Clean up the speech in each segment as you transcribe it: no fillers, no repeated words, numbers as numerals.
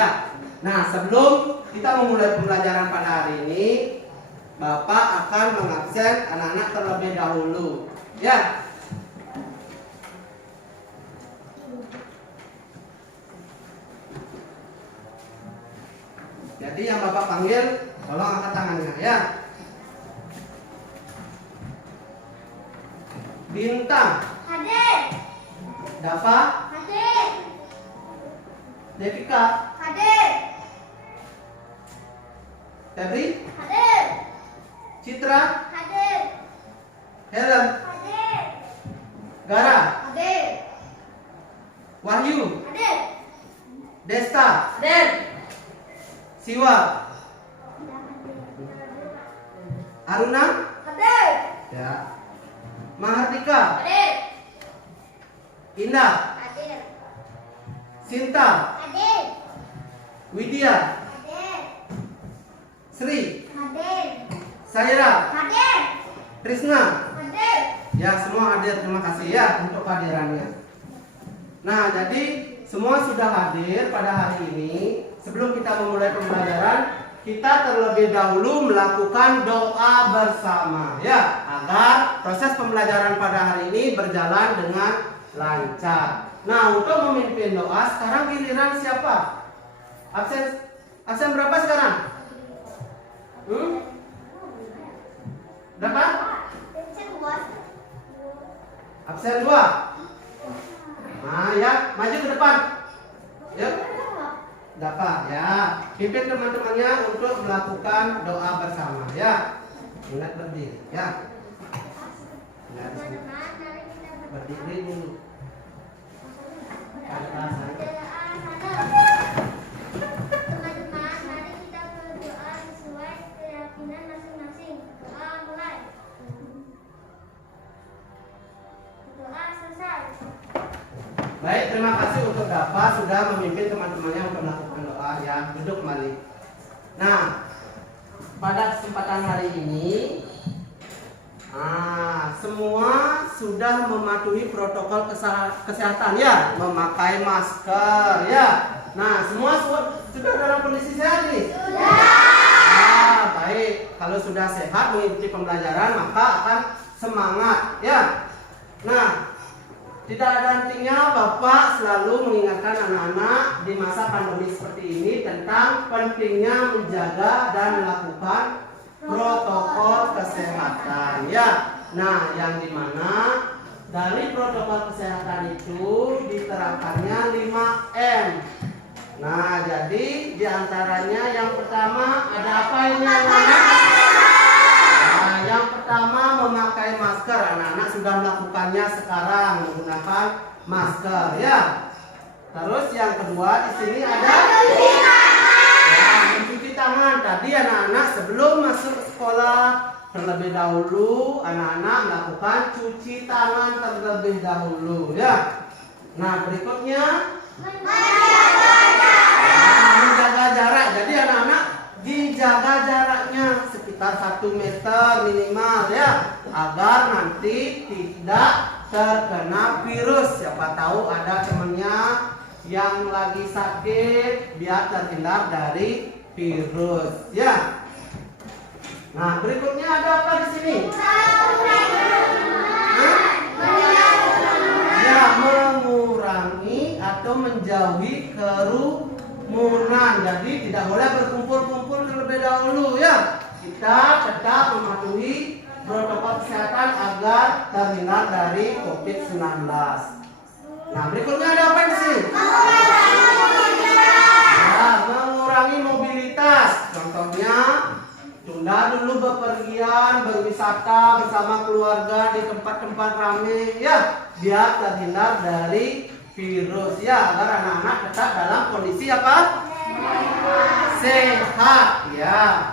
ya. Nah, sebelum kita memulai pembelajaran pada hari ini, Bapak akan mengabsen anak-anak terlebih dahulu, ya. Jadi yang Bapak panggil, tolong angkat tangannya, ya. Bintang. Hadir. Dava. Hadir. Devika. Hadir. Febri. Hadir. Citra. Hadir. Helen. Hadir. Gara. Hadir. Wahyu. Hadir. Desta. Hadir. Siwa. Aruna. Hadir. Ya. Mahardika. Hadir. Indah. Hadir. Sinta. Hadir. Widya. Hadir. Sri. Hadir. Saira. Hadir. Trisna. Hadir. Ya, semua hadir. Terima kasih ya untuk kehadirannya. Nah, jadi semua sudah hadir pada hari ini. Sebelum kita memulai pembelajaran, kita terlebih dahulu melakukan doa bersama ya, agar proses pembelajaran pada hari ini berjalan dengan lancar. Nah, untuk memimpin doa sekarang giliran siapa? Absen berapa sekarang? Berapa? Absen 2. Nah, ya, maju ke depan. Yuk. Dapat ya. Pimpin teman-temannya untuk melakukan doa bersama ya. Ingat berdiri ya. Ya, berdiri dulu. Teman-teman, mari kita berdoa sesuai keyakinan masing-masing. Doa mulai. Doa selesai. Baik, terima kasih untuk Dava sudah memimpin teman-temannya untuk melakukan doa ya. Duduk kembali. Nah, pada kesempatan hari ini, semua sudah mematuhi protokol kesehatan ya, memakai masker ya. Nah, semua sudah dalam kondisi sehat nih. Sudah. Baik, kalau sudah sehat mengikuti pembelajaran maka akan semangat ya. Nah, tidak ada hentinya Bapak selalu mengingatkan anak-anak di masa pandemi seperti ini tentang pentingnya menjaga dan melakukan protokol kesehatan ya. Nah, yang dimana dari protokol kesehatan itu diterapkannya 5M. Nah, jadi diantaranya yang pertama ada apa ini anak-anak? Nah, yang pertama memakai masker. Anak-anak sudah melakukannya sekarang menggunakan masker ya. Terus yang kedua di sini ada mencuci tangan. Tadi anak-anak sebelum masuk sekolah terlebih dahulu anak-anak melakukan cuci tangan terlebih dahulu ya. Nah, berikutnya menjaga jarak. Jadi anak-anak dijaga jaraknya sekitar 1 meter minimal ya, agar nanti tidak terkena virus. Siapa tahu ada temannya yang lagi sakit, biar terhindar dari virus ya. Nah, berikutnya ada apa di sini? Ya, mengurangi atau menjauhi kerumunan. Jadi tidak boleh berkumpul-kumpul terlebih dahulu ya. Kita tetap mematuhi protokol kesehatan agar terhindar dari COVID-19. Nah, berikutnya ada apa di sini? Ya, mengurangi mobilitas. Contohnya tunda dulu bepergian, berwisata bersama keluarga di tempat-tempat ramai ya, biar terhindar dari virus ya, agar anak-anak tetap dalam kondisi apa? Sehat ya.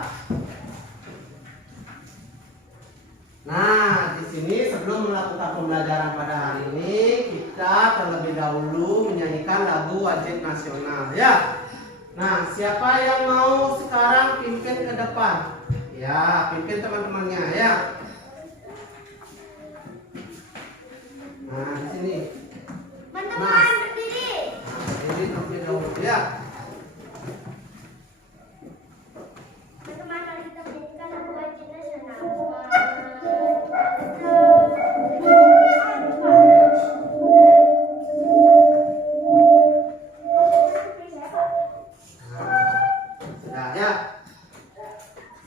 Nah, di sini sebelum melakukan pembelajaran pada hari ini, kita terlebih dahulu menyanyikan lagu wajib nasional ya. Nah, siapa yang mau sekarang pimpin ke depan? Ya, pimpin teman-temannya ya. Nah, di sini. Teman-teman berdiri. Berdiri terlebih dahulu ya.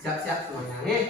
Siap-siap semuanya nih.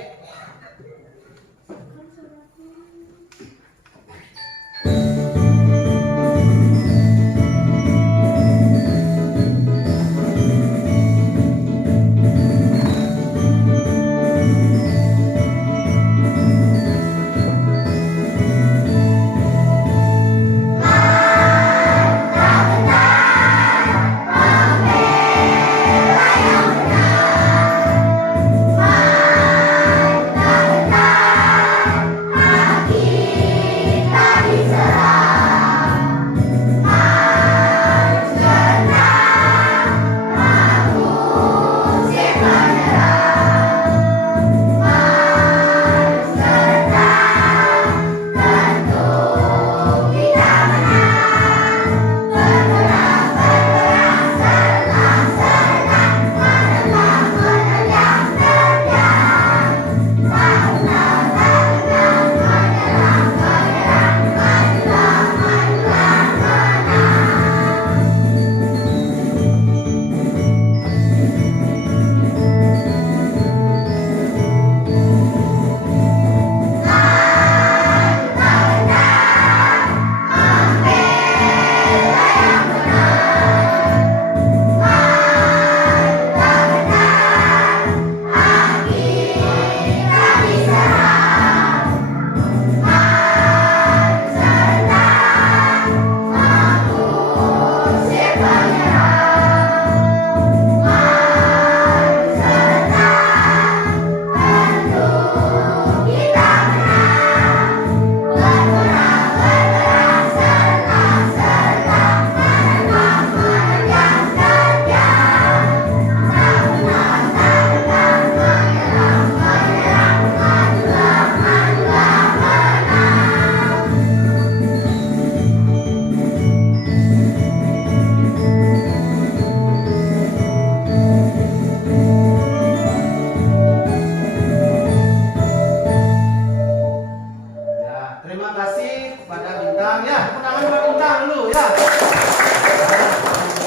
Terima kasih kepada Bintang ya. Tepuk tangan buat Bintang dulu ya.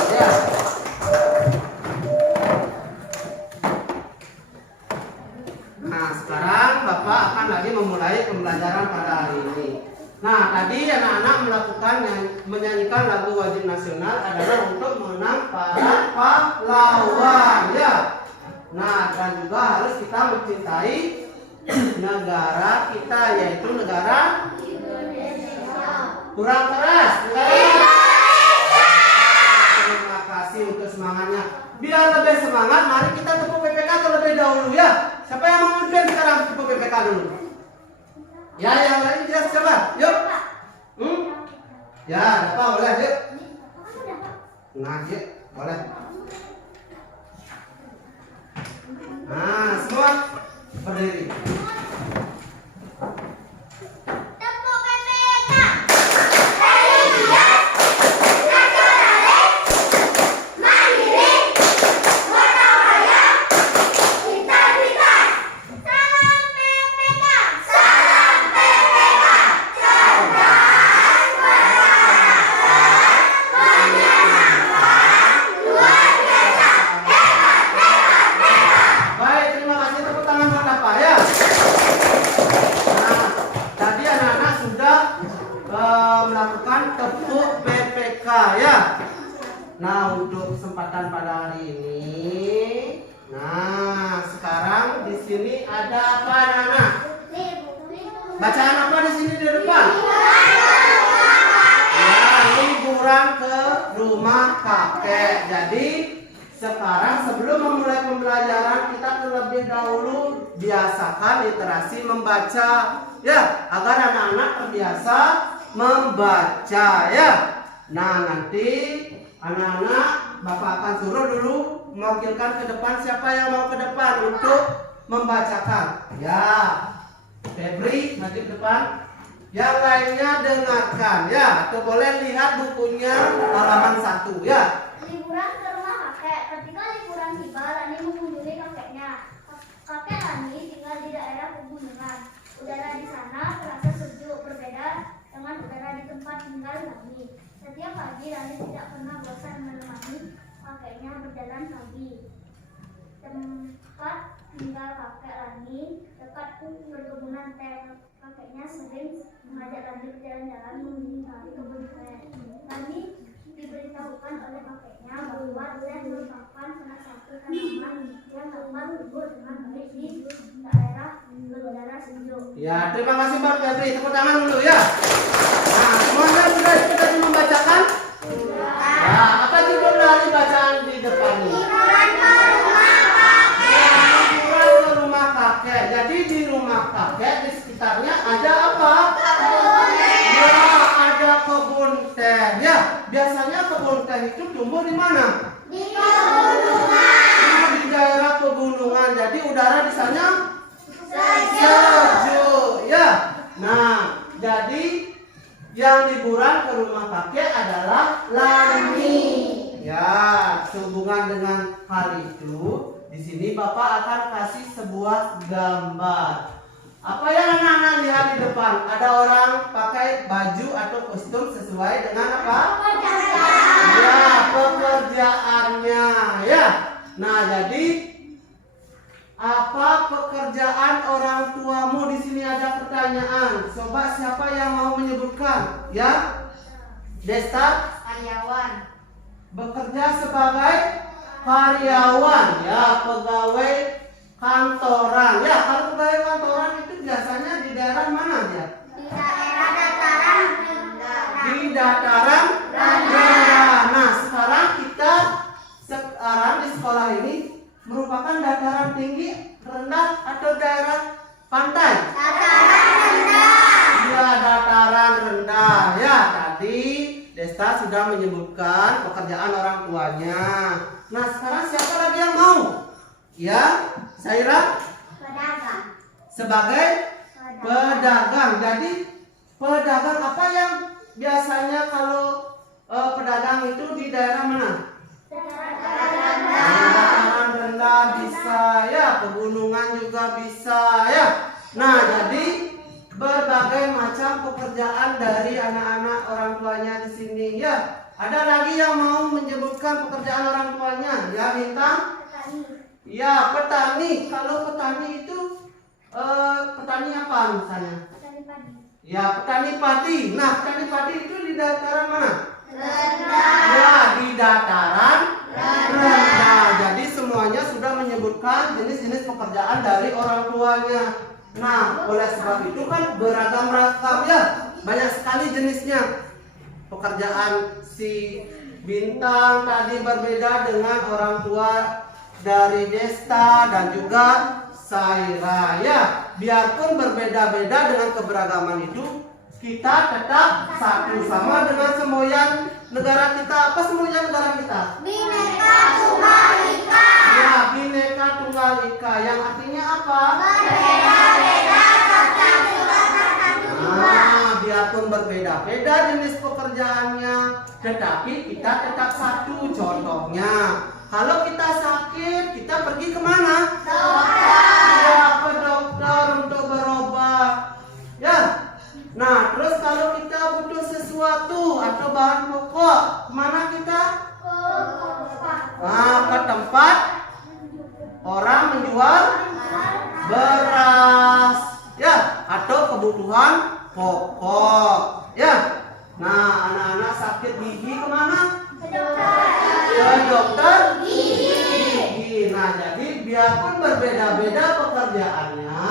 Ya. Nah, sekarang Bapak akan lagi memulai pembelajaran pada hari ini. Nah, tadi anak-anak melakukan menyanyikan lagu wajib nasional adalah untuk mengenang para pahlawan ya. Nah, dan juga harus kita mencintai negara kita, yaitu negara Indonesia. Kurang keras, negara Indonesia. Terima kasih untuk semangatnya. Biar lebih semangat, mari kita tepuk PPK terlebih dahulu ya. Siapa yang mau memimpin sekarang tepuk PPK dulu? Ya, yang lain jelas coba. Yuk. Ya, dapat boleh yuk. Nah, yuk boleh. Nah, semua berdiri. Tepuk PPK. Religius, nasionalis, mandiri, gotong royong, integritas. Salam PPK. Salam PPK. Cerdas, berwawasan, menyenangkan, luar biasa. Hebat, hebat, hebat. Baik, terima kasih, tepuk tangan buat Bapak ya. Nah, tadi anak-anak sudah melakukan tepuk PPK ya. Nah, untuk kesempatan pada hari ini, nah sekarang di sini ada apa anak-anak? Bacaan apa di sini di depan? Ya, liburan ke rumah kakek. Jadi sekarang sebelum memulai pembelajaran kita terlebih dahulu biasakan literasi membaca ya, agar anak-anak terbiasa membaca ya. Nah, nanti anak-anak Bapak akan suruh dulu mewakilkan ke depan, siapa yang mau ke depan untuk membacakan. Ya, Febri maju ke depan. Yang lainnya dengarkan ya, atau boleh lihat bukunya halaman 1 ya. Liburan ke rumah kakek. Ketika liburan tiba, Lani mengunjungi kakeknya. Kakek Lani tinggal di daerah pegunungan. Udara di sana terasa sejuk, berbeda dengan udara di tempat tinggal Lani. Setiap pagi Lani tidak pernah bosan menemani kakeknya berjalan pagi. Tempat tinggal kakek Lani dekat perkebunan teh. Kakeknya sering mengajak Lani berjalan-jalan mengunjungi kebun teh. Lani diberitahukan oleh kakeknya bahwa teh merupakan salah satu tanaman yang dapat tumbuh dengan baik di daerah berudara sejuk. Ya, terima kasih Mbak Febri. Tepuk tangan dulu ya. Nah, semuanya sudah membacakan? Nah, apa judul dari bacaan di depan ini? Liburan ke rumah kakek. Jadi di rumah kakek di sekitarnya ada apa? Ya, ada kebun teh. Ya, biasanya kebun teh itu tumbuh di mana? Di pegunungan. Di daerah pegunungan. Jadi udara di sana sejuk. Ya. Nah, jadi yang liburan ke rumah kakek adalah Lani. Ya, sehubungan dengan hal itu, di sini Bapak akan kasih sebuah gambar. Apa yang anak-anak lihat di depan? Ada orang pakai baju atau kostum sesuai dengan apa? Ya, pekerjaannya. Ya. Nah, jadi apa pekerjaan orang tuamu? Di sini ada pertanyaan. Coba siapa yang mau menyebutkan? Ya, Desta. Karyawan. Bekerja sebagai karyawan. Ya, pegawai kantoran. Ya, kalau pegawai kantoran itu biasanya di daerah mana ya? Di daerah dataran rendah. Di dataran rendah. Nah, sekarang di sekolah ini merupakan dataran tinggi, rendah atau daerah pantai? Dataran rendah. Iya, dataran rendah. Ya, tadi Desta sudah menyebutkan pekerjaan orang tuanya. Nah, sekarang siapa lagi yang mau? Ya, Saira Pedagang. sebagai pedagang. Jadi pedagang apa yang biasanya kalau pedagang itu di daerah mana? Dataran rendah bisa ya, pegunungan juga bisa ya. Nah, jadi berbagai macam pekerjaan dari anak-anak orang tuanya di sini ya. Ada lagi yang mau menyebutkan pekerjaan orang tuanya? Ya, Bintang? Petani. Ya, petani. Kalau petani itu petani apa misalnya? Petani padi. Ya, petani padi. Nah, petani padi itu di dataran mana? Rendah. Ya, di dataran rendah. Jadi semuanya sudah menyebutkan jenis-jenis pekerjaan dari orang tuanya. Nah, oleh sebab itu kan beragam-ragam ya. Banyak sekali jenisnya. Pekerjaan si Bintang tadi berbeda dengan orang tua dari Desta dan juga Saira ya. Biarpun berbeda-beda dengan keberagaman itu, kita tetap satu, sama dengan semboyan negara kita. Apa semboyan negara kita? Bhinneka Tunggal Ika. Ya, Bhinneka Tunggal Ika, yang artinya apa? Berbeda-beda tetapi bersatu jua. Nah, biarpun berbeda-beda jenis pekerjaannya, tetapi kita tetap satu. Contohnya, kalau kita sakit, kita pergi kemana? Dokter. Ya, ke dokter untuk berobat. Ya. Nah, terus kalau kita butuh sesuatu atau bahan pokok, kemana kita? Nah, ke tempat orang menjual beras, ya, atau kebutuhan pokok, ya. Nah, anak-anak sakit gigi kemana? Ke dokter gigi. Nah, jadi biarpun berbeda-beda pekerjaannya,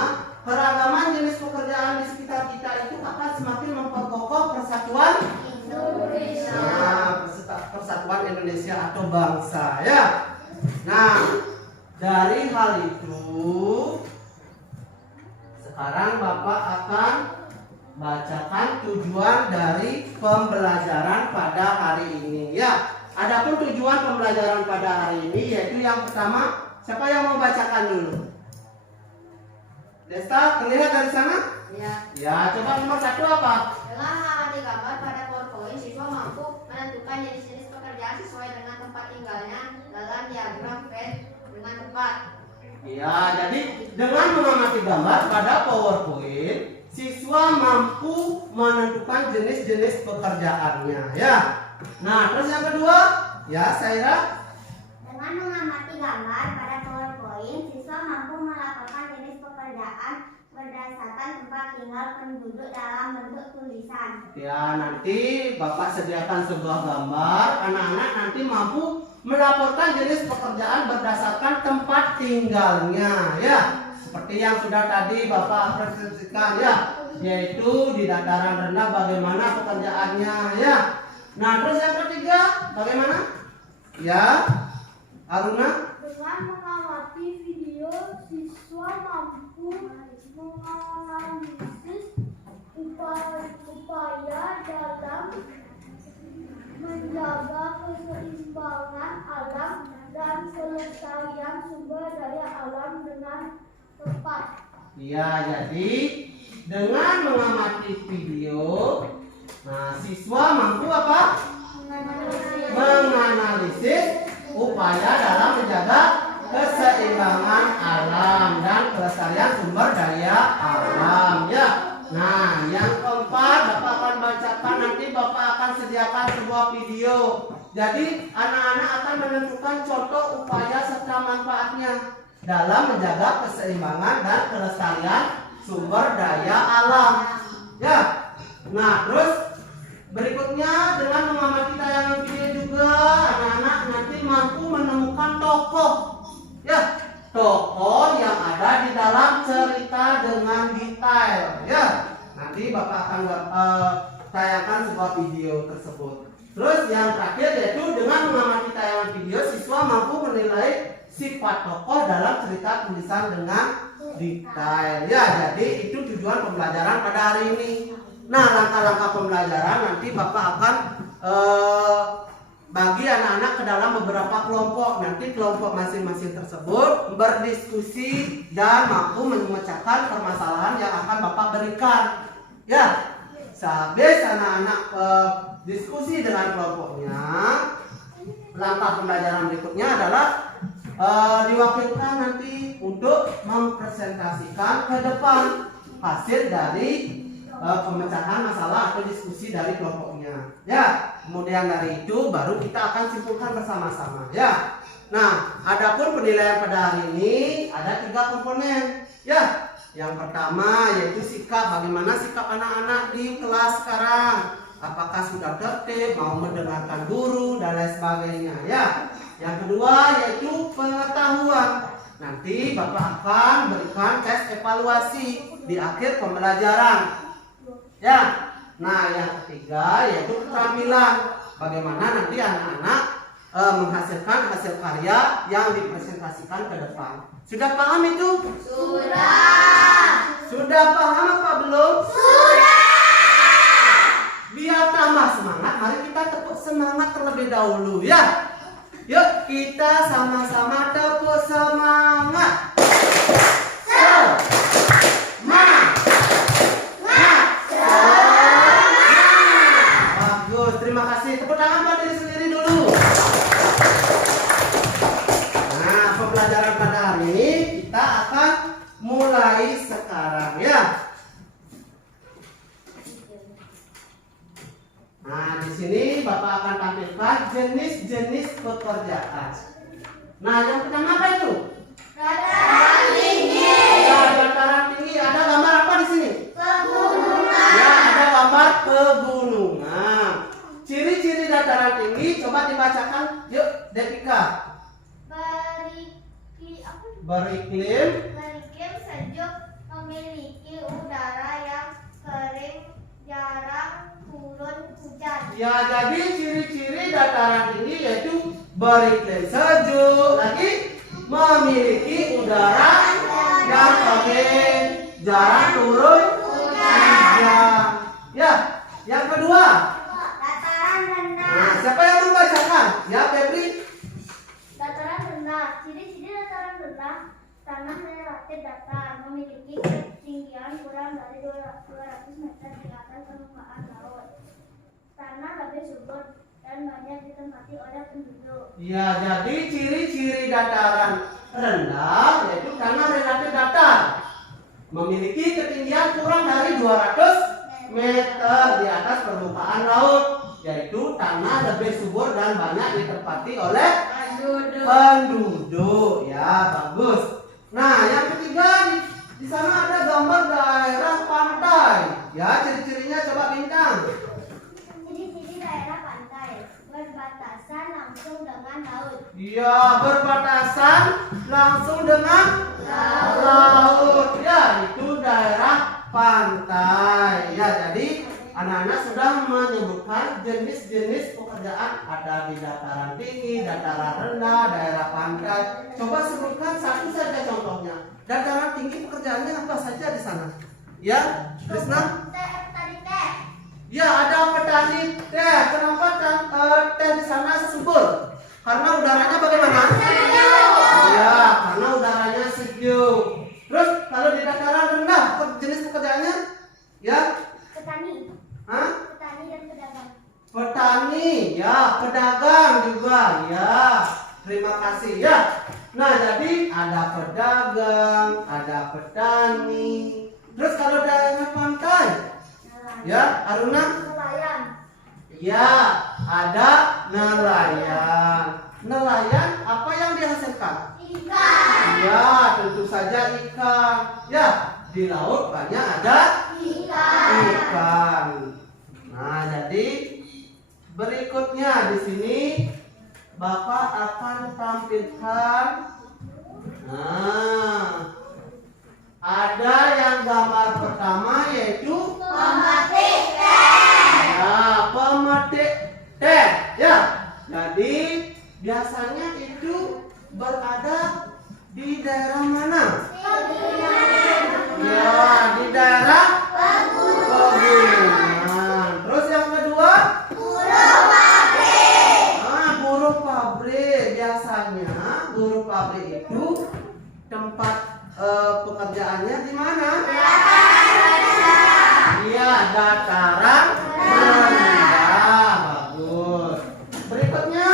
keragaman jenis pekerjaan di sekitar kita itu akan semakin memperkokoh persatuan Indonesia. Nah, persatuan Indonesia atau bangsa ya. Nah, dari hal itu sekarang Bapak akan bacakan tujuan dari pembelajaran pada hari ini ya. Adapun tujuan pembelajaran pada hari ini yaitu yang pertama, siapa yang mau bacakan dulu? Desta, terlihat dari sana? Ya. Ya, coba nomor 1 apa? Dengan mengamati gambar pada PowerPoint, siswa mampu menentukan jenis-jenis pekerjaan sesuai dengan tempat tinggalnya dalam diagram Venn dengan tepat. Ya, jadi dengan mengamati gambar pada PowerPoint, siswa mampu menentukan jenis-jenis pekerjaannya ya. Nah, terus yang kedua, ya Saira. Dengan mengamati gambar pada PowerPoint, siswa mampu mampu melaporkan jenis pekerjaan berdasarkan tempat tinggal penduduk dalam bentuk tulisan. Ya, nanti Bapak sediakan sebuah gambar. Anak-anak nanti mampu melaporkan jenis pekerjaan berdasarkan tempat tinggalnya, ya. Seperti yang sudah tadi Bapak presentasikan, ya, yaitu di dataran rendah bagaimana pekerjaannya, ya. Nah, terus yang ketiga bagaimana? Ya, Aruna? Dengan mengamati video, siswa mampu menganalisis upaya dalam menjaga keseimbangan alam dan kelestarian sumber daya alam dengan tepat. Ya, jadi dengan mengamati video, nah siswa mampu apa? Menganalisis upaya dalam menjaga keseimbangan alam dan kelestarian sumber daya alam, ya. Nah, yang keempat Bapak akan bacakan, nanti Bapak akan sediakan sebuah video. Jadi anak-anak akan menentukan contoh upaya serta manfaatnya dalam menjaga keseimbangan dan kelestarian sumber daya alam, ya. Nah, terus berikutnya dengan mengamati tayangan video juga anak-anak nanti mampu menemukan tokoh, ya, tokoh yang ada di dalam cerita dengan detail, ya. Nanti Bapak akan tayangkan sebuah video tersebut. Terus yang terakhir yaitu dengan mengamati tayangan video siswa mampu menilai sifat tokoh dalam cerita tulisan dengan detail, ya. Jadi itu tujuan pembelajaran pada hari ini. Nah, langkah-langkah pembelajaran nanti Bapak akan bagi anak-anak ke dalam beberapa kelompok. Nanti kelompok masing-masing tersebut berdiskusi dan mampu memecahkan permasalahan yang akan Bapak berikan, ya. Sehabis anak-anak diskusi dengan kelompoknya, langkah pembelajaran berikutnya adalah diwakilkan nanti untuk mempresentasikan ke depan hasil dari pemecahan masalah atau diskusi dari kelompoknya, ya. Kemudian dari itu baru kita akan simpulkan bersama-sama, ya. Nah, adapun penilaian pada hari ini ada 3 komponen, ya. Yang pertama yaitu sikap, bagaimana sikap anak-anak di kelas sekarang, apakah sudah tertib, mau mendengarkan guru dan lain sebagainya, ya. Yang kedua yaitu pengetahuan. Nanti Bapak akan berikan tes evaluasi di akhir pembelajaran, ya. Nah, yang ketiga yaitu keterampilan. Bagaimana nanti anak-anak menghasilkan hasil karya yang dipresentasikan ke depan. Sudah paham itu? Sudah. Sudah paham apa belum? Sudah. Biar tambah semangat, mari kita tepuk semangat terlebih dahulu, ya. Yuk kita sama-sama tepuk semangat. Bagus, terima kasih. Tepuk tangan buat diri sendiri dulu. Nah, pembelajaran pada hari ini kita akan mulai sekarang, ya. Nah, di sini Bapak akan tampilkan jenis-jenis pekerjaan. Nah, yang pertama apa itu? Dataran tinggi. Ya, dataran tinggi. Ada gambar apa di sini? Pegunungan. Ya, ada gambar pegunungan. Ciri-ciri dataran tinggi coba dibacakan. Yuk, Devika. Beriklim. Beriklim sejuk, memiliki udara yang kering, jarang turun hujan. Ya, jadi ciri-ciri dataran tinggi yaitu beriklim sejuk, lagi memiliki udara yang kering, jarang turun hujan. Ya, yang kedua. Dataran rendah. Nah, siapa yang membacakan? Ya, Febri. Dataran rendah. Ciri-ciri dataran rendah: tanah relatif datar, memiliki ketinggian kurang dari 200 meter di atas permukaan laut. Tanah lebih subur dan banyak ditempati oleh penduduk. Ya, jadi ciri-ciri dataran rendah yaitu tanah relatif datar, memiliki ketinggian kurang dari 200 meter di atas permukaan laut, yaitu tanah lebih subur dan banyak ditempati oleh penduduk. Ya, bagus. Nah, yang ketiga di sana ada gambar daerah pantai. Ya, ciri-cirinya coba bintang. Ciri-ciri daerah pantai berbatasan langsung dengan laut. Ya, berbatasan langsung dengan laut. Ya, itu daerah pantai. Ya, jadi anak-anak sudah menyebutkan jenis-jenis pekerjaan. Ada di dataran tinggi, dataran rendah, daerah pantai. Coba sebutkan satu saja contohnya. Dataran tinggi pekerjaannya apa saja di sana? Ya, Krisna? Petani teh. Ya, ada petani teh. Kenapa teh di sana subur? Karena udaranya bagaimana? Ya, karena udaranya sejuk. Terus kalau di dataran rendah, jenis pekerjaannya? Ya, Petani. hah? Petani dan pedagang. Petani, ya, pedagang juga, ya. Terima kasih, ya. Nah, jadi ada pedagang, ada petani. Terus kalau daerah pantai, ya, Aruna? Nelayan. Ya, ada nelayan. Nelayan apa yang dihasilkan? Ikan. Ya, tentu saja ikan. Ya, di laut banyak ada ikan. Nah, jadi berikutnya di sini Bapak akan tampilkan. Nah, ada yang gambar pertama yaitu Pemetik teh. ya, pemetik teh. Ya, jadi biasanya itu berada di daerah mana? Ya, di daerah pegunungan. Terus yang kedua? Buruh pabrik. Biasanya buruh pabrik itu tempat pekerjaannya di mana? Iya, dataran rendah. Bagus. Berikutnya?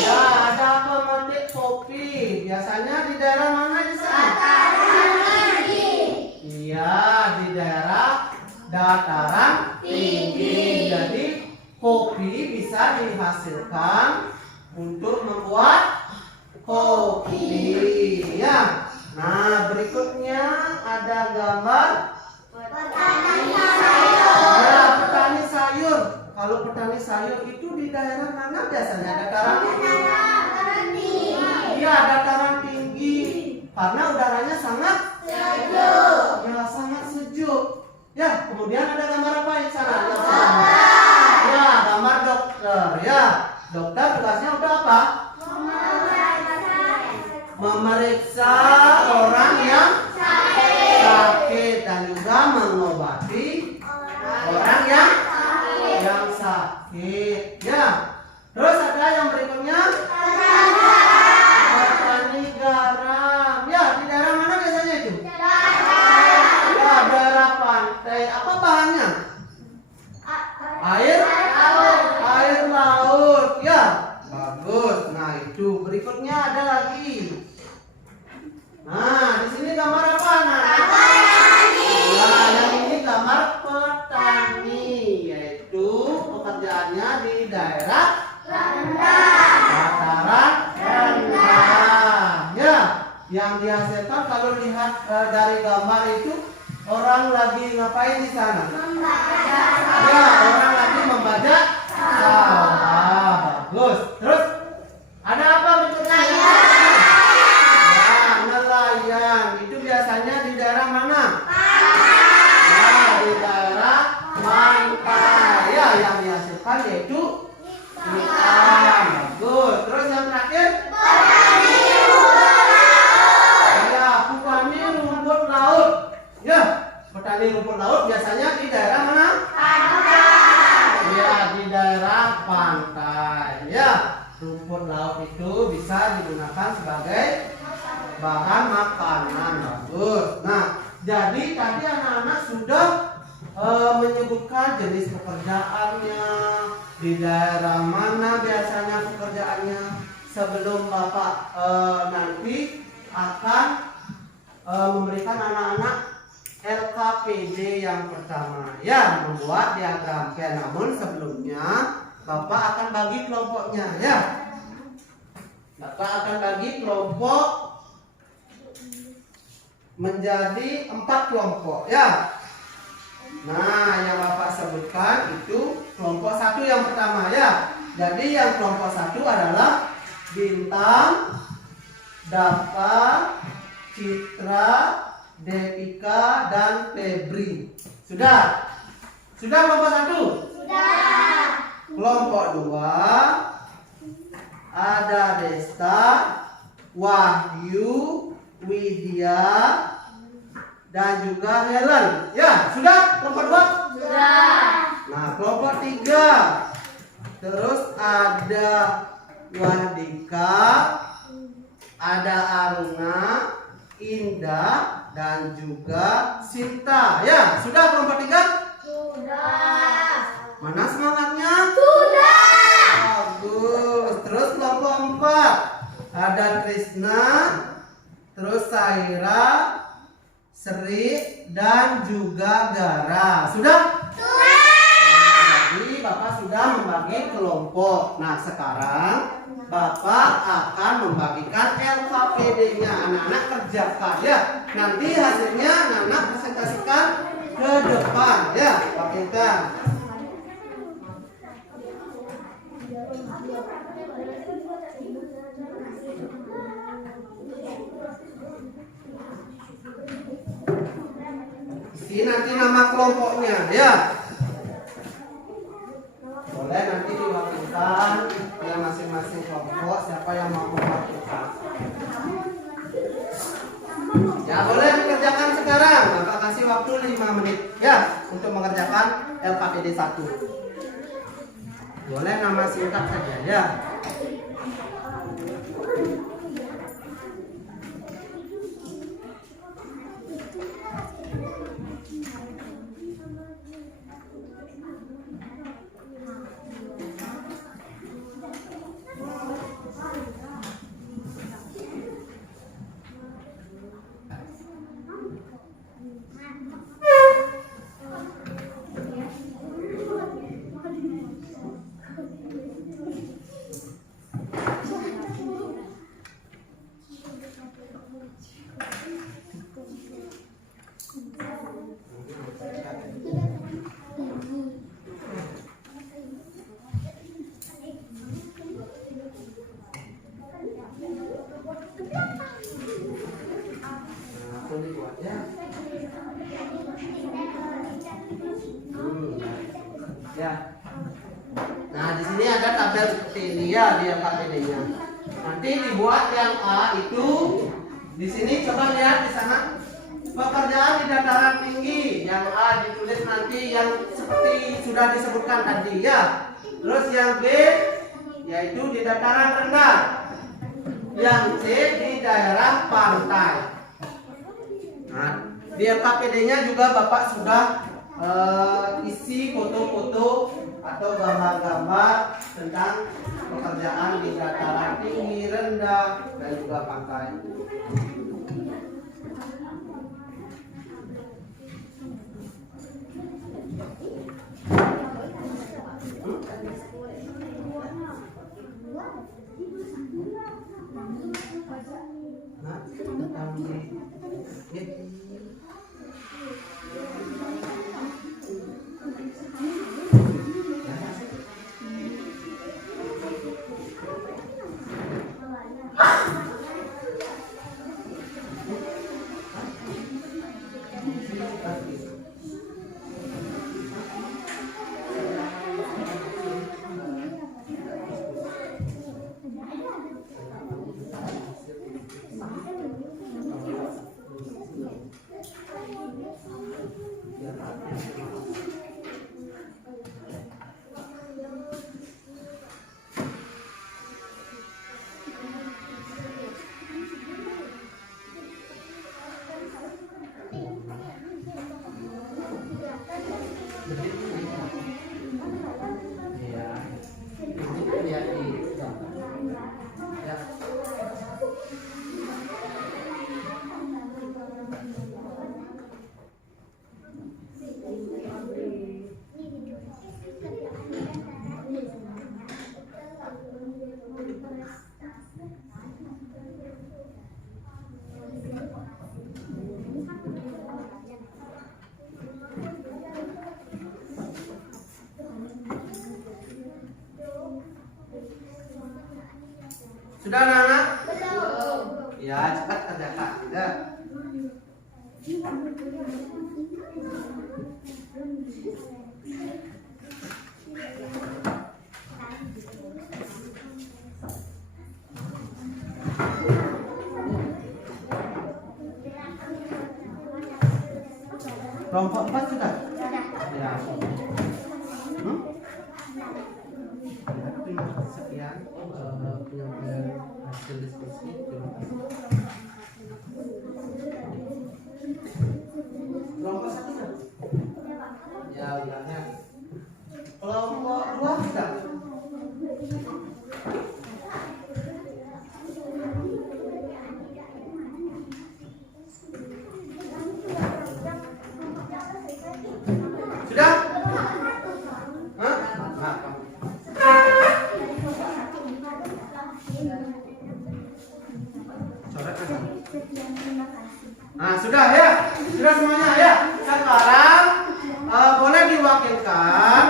Ya, ada pemetik kopi. Biasanya di daerah mana di sana? Iya, di daerah dataran tinggi. Jadi kopi bisa dihasilkan untuk membuat kopi. Ya. Nah, berikutnya ada gambar ya, petani sayur. Kalau petani sayur itu di daerah mana biasanya? Dataran tinggi. Iya, dataran tinggi. Karena udaranya sangat sejuk. Ya, sangat sejuk. Ya, kemudian ada gambar apa di sana? Ya, gambar dokter. Ya, dokter tugasnya udah apa? Memeriksa orang yang sakit dan juga mengobati orang yang sakit. Ya. Terus ada yang berikutnya? Petani garam. Ya, di daerah mana biasanya itu? Ya, daerah pantai. Apa bahannya? Air laut. Ya, bagus. Nah, itu berikutnya ada lagi. Nah, di sini gambar apa? Nah, nah, yang ini gambar petani, yaitu pekerjaannya di daerah dataran rendah. Ya, yang dihasilkan kalau lihat dari gambar itu orang lagi ngapain di sana? Ya, orang lagi membajak sawah. Bagus. Terus ada apa berikutnya? Ya, nelayan. Itu biasanya di daerah mana? Ya, di daerah pantai. Ya, yang dihasilkan yaitu ikan. Bagus. Terus yang terakhir? Ya, petani rumput laut. Ya, petani rumput laut biasanya di daerah mana? Ya, di daerah pantai. Ya, rumput laut itu bisa digunakan sebagai bahan makanan. Bagus. Nah, jadi tadi anak-anak sudah menyebutkan jenis pekerjaannya, di daerah mana biasanya pekerjaannya. Sebelum Bapak nanti akan memberikan anak-anak LKPD yang pertama, ya, membuat diagram. Namun sebelumnya Bapak akan bagi kelompoknya, ya. Bapak akan bagi kelompok menjadi 4 kelompok ya. Nah, yang Bapak sebutkan itu kelompok 1 yang pertama ya. Jadi yang kelompok 1 adalah Bintang, Dava, Citra, Devika, dan Febri. Sudah? Sudah kelompok 1? Sudah. Kelompok 2 ada Desta, Wahyu, Widya, dan juga Helen. Ya, sudah kelompok 2? Sudah. Nah, kelompok 3 terus ada Wardika, ada Aruna, Indah, dan juga Sinta. Ya, sudah kelompok 3? Sudah. Mana semangatnya? Sudah. Bagus. Terus kelompok 4 ada Krishna, terus Saira, Sri, dan juga Gara. Sudah? Sudah. Jadi Bapak sudah membagi kelompok. Nah, sekarang Bapak akan membagikan LKPD-nya. Anak-anak kerjakan ya. Nanti hasilnya anak-anak presentasikan ke depan ya. Bagikan. Isi nanti nama kelompoknya ya. Boleh nanti diwakilkan ya masing-masing kelompok siapa yang mau mewakilkan. Ya boleh dikerjakan sekarang. Bapak kasih waktu 5 menit ya untuk mengerjakan LKPD 1. Boleh nama singkat saja ya. Ya. Nah, di sini ada tabel seperti ini ya di LKPD-nya. Nanti dibuat yang A itu di sini coba lihat di sana pekerjaan di dataran tinggi. Yang A ditulis nanti yang seperti sudah disebutkan tadi ya. Terus yang B yaitu di dataran rendah. Yang C di daerah pantai. Nah, di LKPD-nya juga Bapak sudah isi foto-foto atau gambar-gambar tentang pekerjaan di dataran tinggi, rendah, dan juga pantai. Nah, tentang Sudah anak-anak? Belum. Ya, cepat kerjakan. Ya. Kelompok 4 sudah? Ya. Terima kasih sekian penyampaian hasil diskusi. Terima kasih. Kelompok 1 sudah? Ya, bilangnya. Kelompok 2 sudah? Sudah? Hah? Nah, coret kan? Nah, sudah ya? Sudah semuanya ya? Sekarang boleh diwakilkan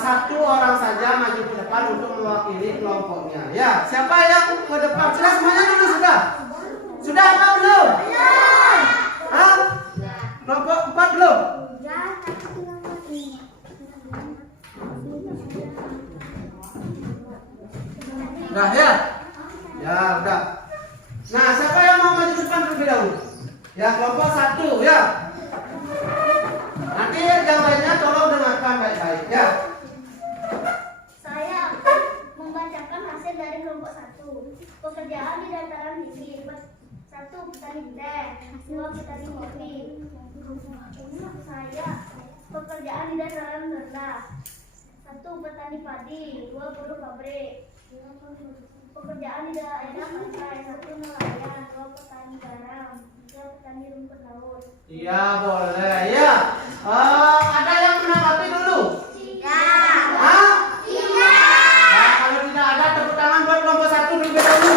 satu orang saja maju ke depan untuk mewakili kelompoknya. Ya, siapa yang ke depan? Sudah semuanya dulu sudah? Sudah apa belum? Hah? Kelompok 4 belum? Udah ya? Ya, udah. Nah, siapa yang mau maju ke depan terlebih dahulu? Ya, kelompok 1 ya. Nanti yang lainnya tolong dengarkan baik-baik ya. Saya akan membacakan hasil dari kelompok 1. Pekerjaan di dataran tinggi. 1. Petani teh. 2. Petani kopi. Saya pekerjaan di dataran rendah. 1. Petani padi. 2. Buruh pabrik. Pekerjaan di daerah pantai. 1. Nelayan. 2. Petani garam. 3. Petani rumput laut. Iya, boleh ya. Ada yang menanggapi dulu? Tidak. Hah? Nah, kalau tidak ada, tepuk tangan buat kelompok 1 terlebih dahulu.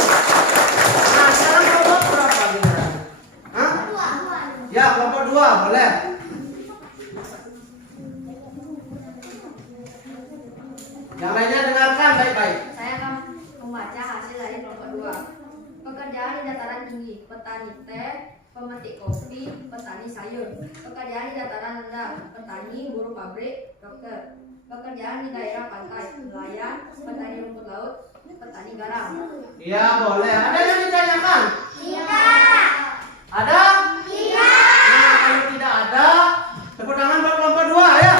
Nah, sekarang kelompok berapa giliran? Hah? Ya, kelompok 2 boleh. Yang lainnya dengarkan baik-baik. Saya akan membaca hasil dari kelompok 2. Pekerjaan di dataran tinggi, petani teh, pemetik kopi, petani sayur. Pekerjaan di dataran rendah, petani, buruh pabrik, dokter. Pekerjaan di daerah pantai, nelayan, petani rumput laut, petani garam. Iya, boleh. Ada yang ditanyakan? Tidak. Ada? Nah, kalau tidak ada, tepuk tangan buat kelompok 2 ya.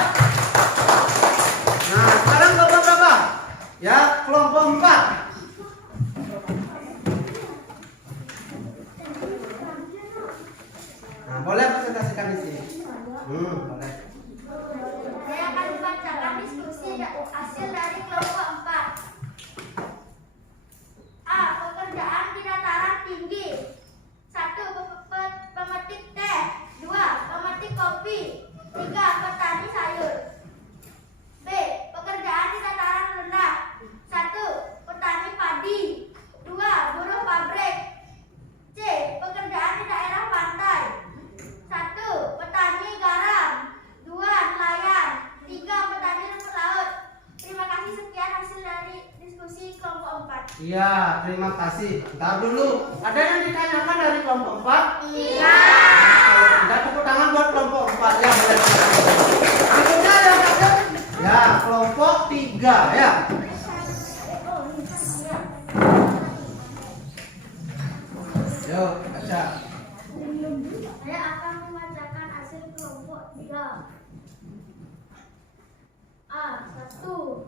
Nah, sekarang kelompok berapa? Ya, kelompok 4. Nah, boleh presentasikan di sini. Boleh. Saya akan membacakan diskusi hasil dari kelompok 4. A. Pekerjaan di dataran tinggi. 1. Pemetik teh. 2. Pemetik kopi. 3. Petani sayur. B. Pekerjaan di dataran rendah. 1. Petani padi. 2. Buruh pabrik. C. Pekerjaan di daerah pantai. 1. Petani garam. 2. Nelayan. 3. Petani rumput laut. Terima kasih, sekian hasil dari diskusi kelompok 4. Iya, terima kasih. Bentar dulu. Ada yang ditanyakan dari kelompok 4? Iya. Kalau tidak, tepuk tangan buat kelompok 4 ya. Boleh. Berikutnya yang ada ya kelompok 3 ya. Yuk, baca. Saya akan membacakan hasil kelompok 3. A. 1.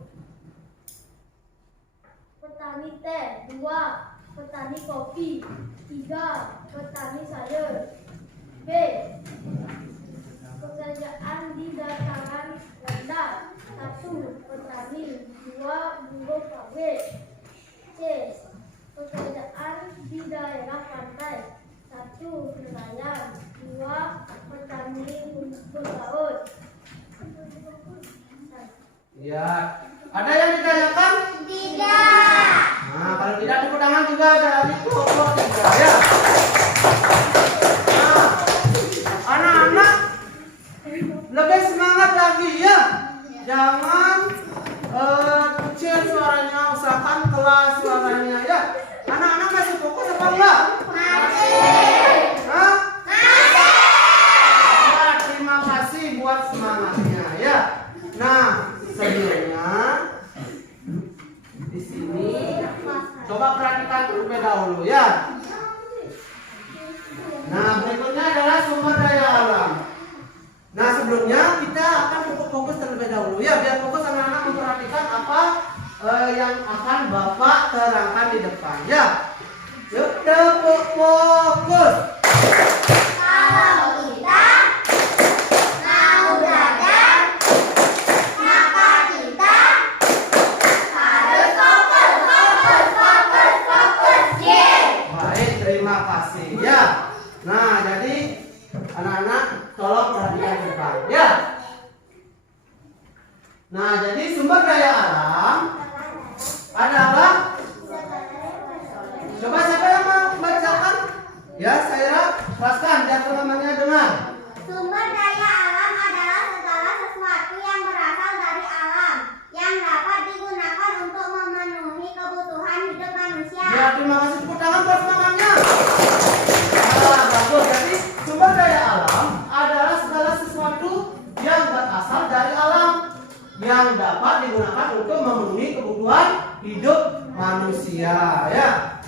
Petani teh. 2. Petani kopi. 3. Petani sayur. B. Pekerjaan di dataran rendah. 1. Petani. 2. Buruh pabrik. C. Pekerjaan di daerah pantai. 1. Nelayan. 2. Petani rumput laut. Ya, ada yang ditanyakan? Tidak. Nah, kalau tidak tepuk tangan juga dari kelompok 3 ya. Nah, anak-anak lebih semangat lagi ya. Jangan kecil suaranya, usahakan kelas suaranya ya. ya. Nah, jadi anak-anak tolong perhatikan ke depan, ya. Nah, jadi sumber daya alam ada apa? Coba siapa yang mau membacakan? Ya, saya jelaskan biar teman-temannya dengar. Sumber daya alam adalah segala sesuatu yang berasal dari alam yang dapat digunakan untuk memenuhi kebutuhan hidup manusia. Ya, terima kasih, tepuk tangan buat semangatnya. Nah, bagus. Jadi sumber daya alam adalah segala sesuatu yang berasal dari alam yang dapat digunakan untuk memenuhi kebutuhan hidup manusia, ya.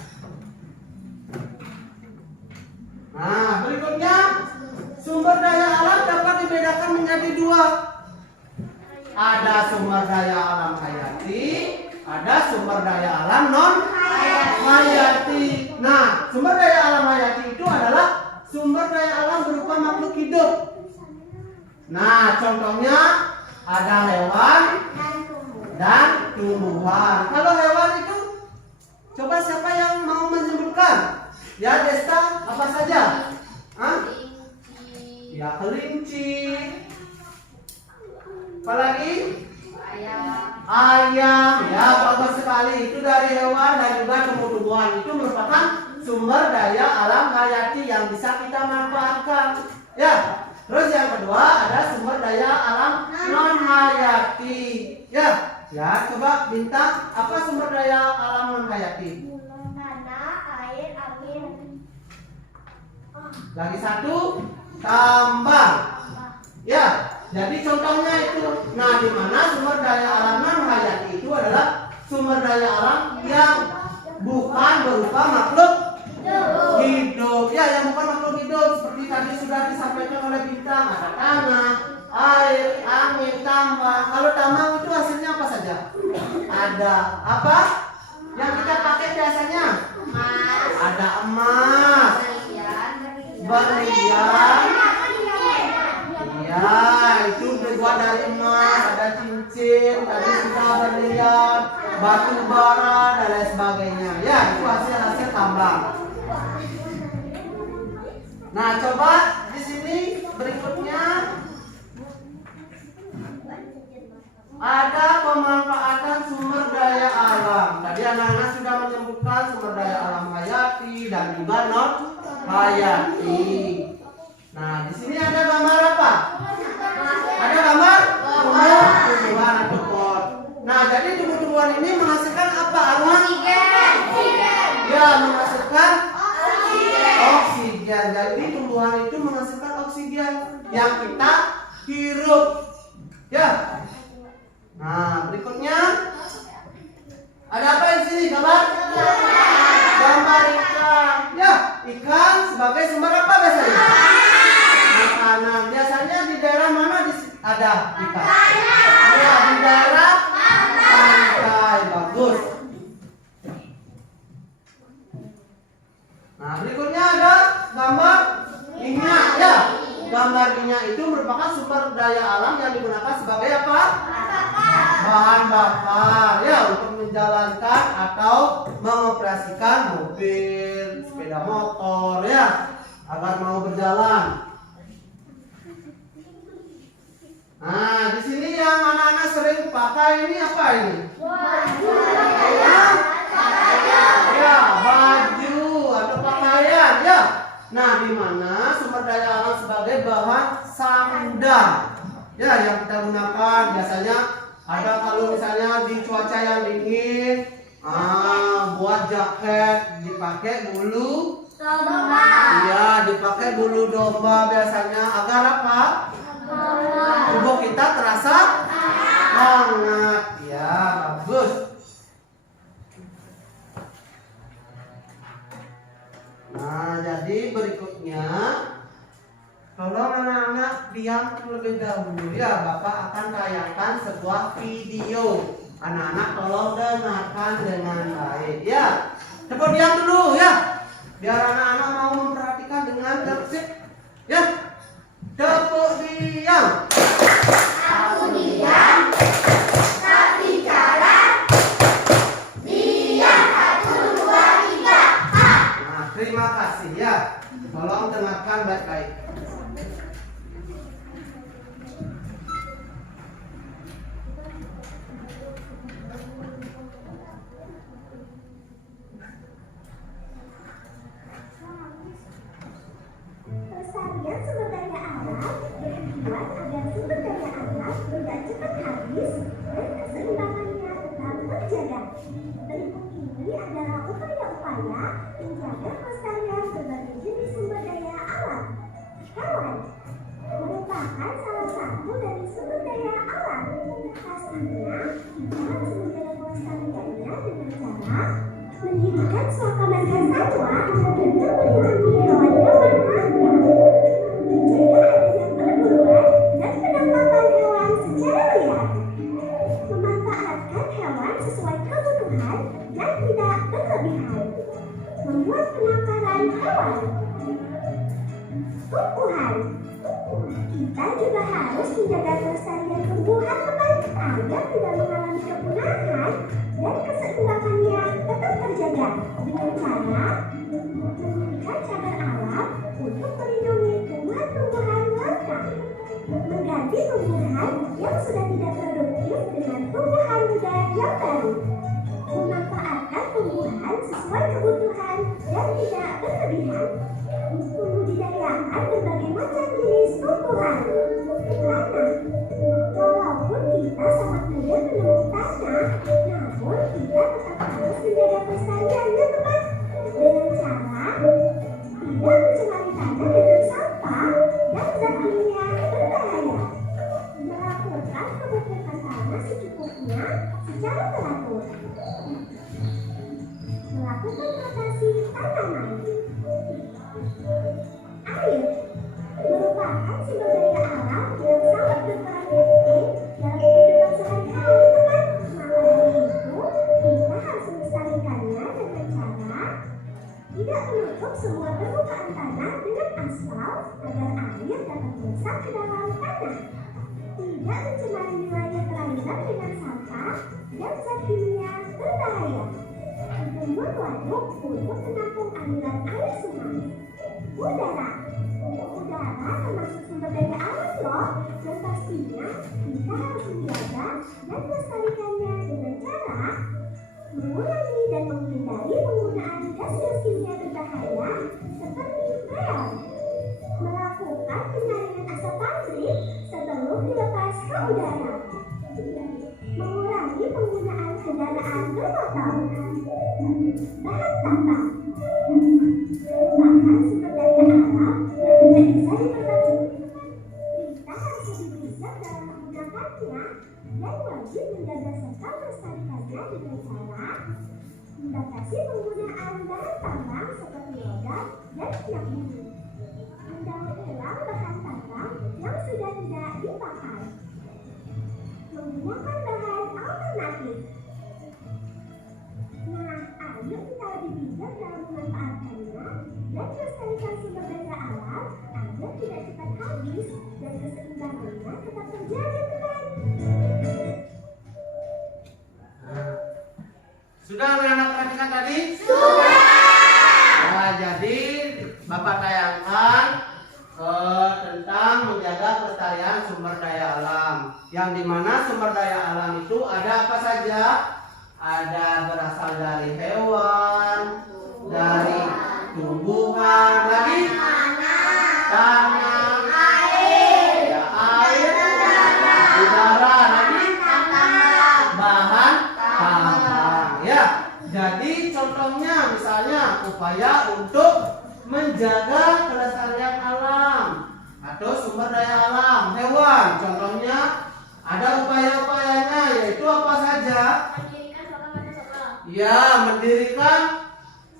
Nah, berikutnya sumber daya alam dapat dibedakan menjadi dua. Ada sumber daya alam hayati, ada sumber daya alam non hayati. Nah, sumber daya alam hayati itu adalah sumber daya alam berupa makhluk hidup. Nah, contohnya ada hewan dan tumbuhan. Kalau hewan itu, coba siapa yang mau menyebutkan? Ya, Desta, apa saja? Hah? Ya, kelinci. Apalagi? Ayam. Ya, bagus sekali. Itu dari hewan dan juga tumbuh-tumbuhan. Itu merupakan sumber daya alam hayati yang bisa kita manfaatkan. Ya. Terus yang kedua ada sumber daya alam non hayati. Ya. Ya, coba Bintang, apa sumber daya alam non hayati? Tanah, air, angin. Lagi satu, tambang. Ya, jadi contohnya itu. Nah, di mana sumber daya alam non hayati itu adalah sumber daya alam yang bukan berupa makhluk hidup. Ya, yang bukan makhluk hidup seperti tadi sudah disampaikan oleh Bintang, ada tanah, air, angin, tambang. Kalau tambang itu hasilnya apa saja? Ada apa? Yang kita pakai biasanya? Ada emas, berlian. Ya, itu dibuat dari emas, ada cincin, tadi sudah berlian, batu bara dan lain sebagainya. Ya, itu hasil tambang. Nah, coba di sini berikutnya ada pemanfaatan sumber daya alam. Tadi anak-anak sudah menyebutkan sumber daya alam hayati dan juga non hayati. Nah, di sini ada gambar apa? Ada gambar tumbuh-tumbuhan atau pot. Nah, jadi tumbuh-tumbuhan ini menghasilkan apa? Oksigen. Ya, menghasilkan oksigen. Jadi tumbuhan itu menghasilkan oksigen yang kita hirup. Ya. Nah, berikutnya ada apa di sini? Gambar ikan. Ya, ikan sebagai sumber apa biasanya? Makanan. Biasanya di daerah mana ada ikan? Ya, di daerah pantai. Bagus. Nah, berikutnya ada gambar minyak. Ya, gambar minyak itu merupakan sumber daya alam yang digunakan sebagai apa? Bahan bakar. Ya, untuk menjalankan atau mengoperasikan mobil, sepeda motor, ya, agar mau berjalan. Nah, di sini yang anak-anak sering pakai ini apa ini? Ya, baju atau pakaian, ya. Nah, di mana sumber daya alam sebagai bahan sandang, ya, yang kita gunakan biasanya ada kalau misalnya di cuaca yang dingin, buat jaket dipakai bulu Domba. iya, dipakai bulu domba biasanya agar apa? Tubuh kita terasa hangat. Ya, bagus. Nah, jadi berikutnya tolong anak-anak diam terlebih dahulu, ya. Bapak akan tayangkan sebuah video. Anak-anak tolong dengarkan dengan baik, ya. Coba diam dulu, ya. Biar anak-anak mau memperhatikan dengan tertib, ya. Tepuk diam. Aku diam. Tak bicara. Diam. 1, 2, 3. Nah, terima kasih, ya. Tolong dengarkan baik-baik. Pelestarian sumber daya alam bertujuan agar sumber daya alam tidak cepat habis dan keseimbangannya tetap terjaga. Berikut ini adalah upaya-upaya menjaga pelestarian berbagai jenis sumber daya alam. Hewan merupakan salah satu dari sumber daya alam. Pastinya kita harus menjaga pelestariannya dengan cara mendirikan suaka marga satwa dan melindungi hewan-hewan langka, mencegah adanya perburuan dan penangkapan hewan secara liar, memanfaatkan hewan sesuai kebutuhan dan tidak berlebihan, membuat penangkaran hewan. Tumbuhan, kita juga harus menjaga kelestarian tumbuhan teman agar tidak mengalami kepunahan dan keseimbangannya tetap terjaga dengan cara mendirikan cagar alam untuk melindungi tumbuhan-tumbuhan langka, mengganti tumbuhan yang sudah tidak produktif dengan tumbuhan muda yang baru, memanfaatkan tumbuhan sesuai kebutuhan dan tidak berlebihan, membudidayakan berbagai macam jenis tumbuhan. Tanah, walaupun kita sangat mudah menemukan tanah, namun kita tetap harus menjaga pelestariannya teman dengan cara tidak mencemari tanah dengan sampah dan zat kimia berbahaya, melakukan pemupukan tanah secukupnya secara teratur, melakukan rotasi tanaman. Air merupakan sumber daya alam yang sangat berperan penting dalam kehidupan sehari-hari teman. Maka dari itu, kita harus melestarikannya dengan cara tidak menutup semua permukaan tanah dengan aspal agar air dapat meresap ke dalam tanah, tidak mencemari wilayah perairan dengan sampah dan zat kimia berbahaya, membuat waduk untuk menampung aliran air sungai. Udara termasuk sumber daya alam loh, dan pastinya kita harus menjaga dan melestarikannya dengan cara mengurangi dan menghindari penggunaan gas-gas kimia berbahaya seperti freon, melakukan penyaringan asap pabrik sebelum dilepas ke udara, mengurangi penggunaan kendaraan bermotor, bahan tambang merupakan sumber daya alam yang tidak bisa diperbaiki. Kita harus lebih bijak dalam menggunakannya dan wajib menjaga serta melestarikannya dengan cara membatasi penggunaan bahan tambang seperti logam dan minyak bumi, mendaur ulang bahan tambang yang sudah tidak dipakai, menggunakan bahan alternatif. Nah, ayo kita lebih bijak dalam memanfaatkannya dan melestarikan sumber daya alam agar tidak cepat habis dan keseimbangannya tetap terjaga teman. Sudah anak-anak perhatikan tadi? Sudah. Nah, jadi Bapak tayangkan tentang menjaga pelestarian sumber daya alam. Yang dimana sumber daya alam itu ada apa saja? Ada berasal dari hewan, dari tumbuhan, lagi tanah, air, udara, lagi bahan tambang. Ya, jadi contohnya misalnya upaya untuk menjaga kelestarian alam atau sumber daya alam hewan. Contohnya ada upaya-upayanya, yaitu apa saja? Ya, mendirikan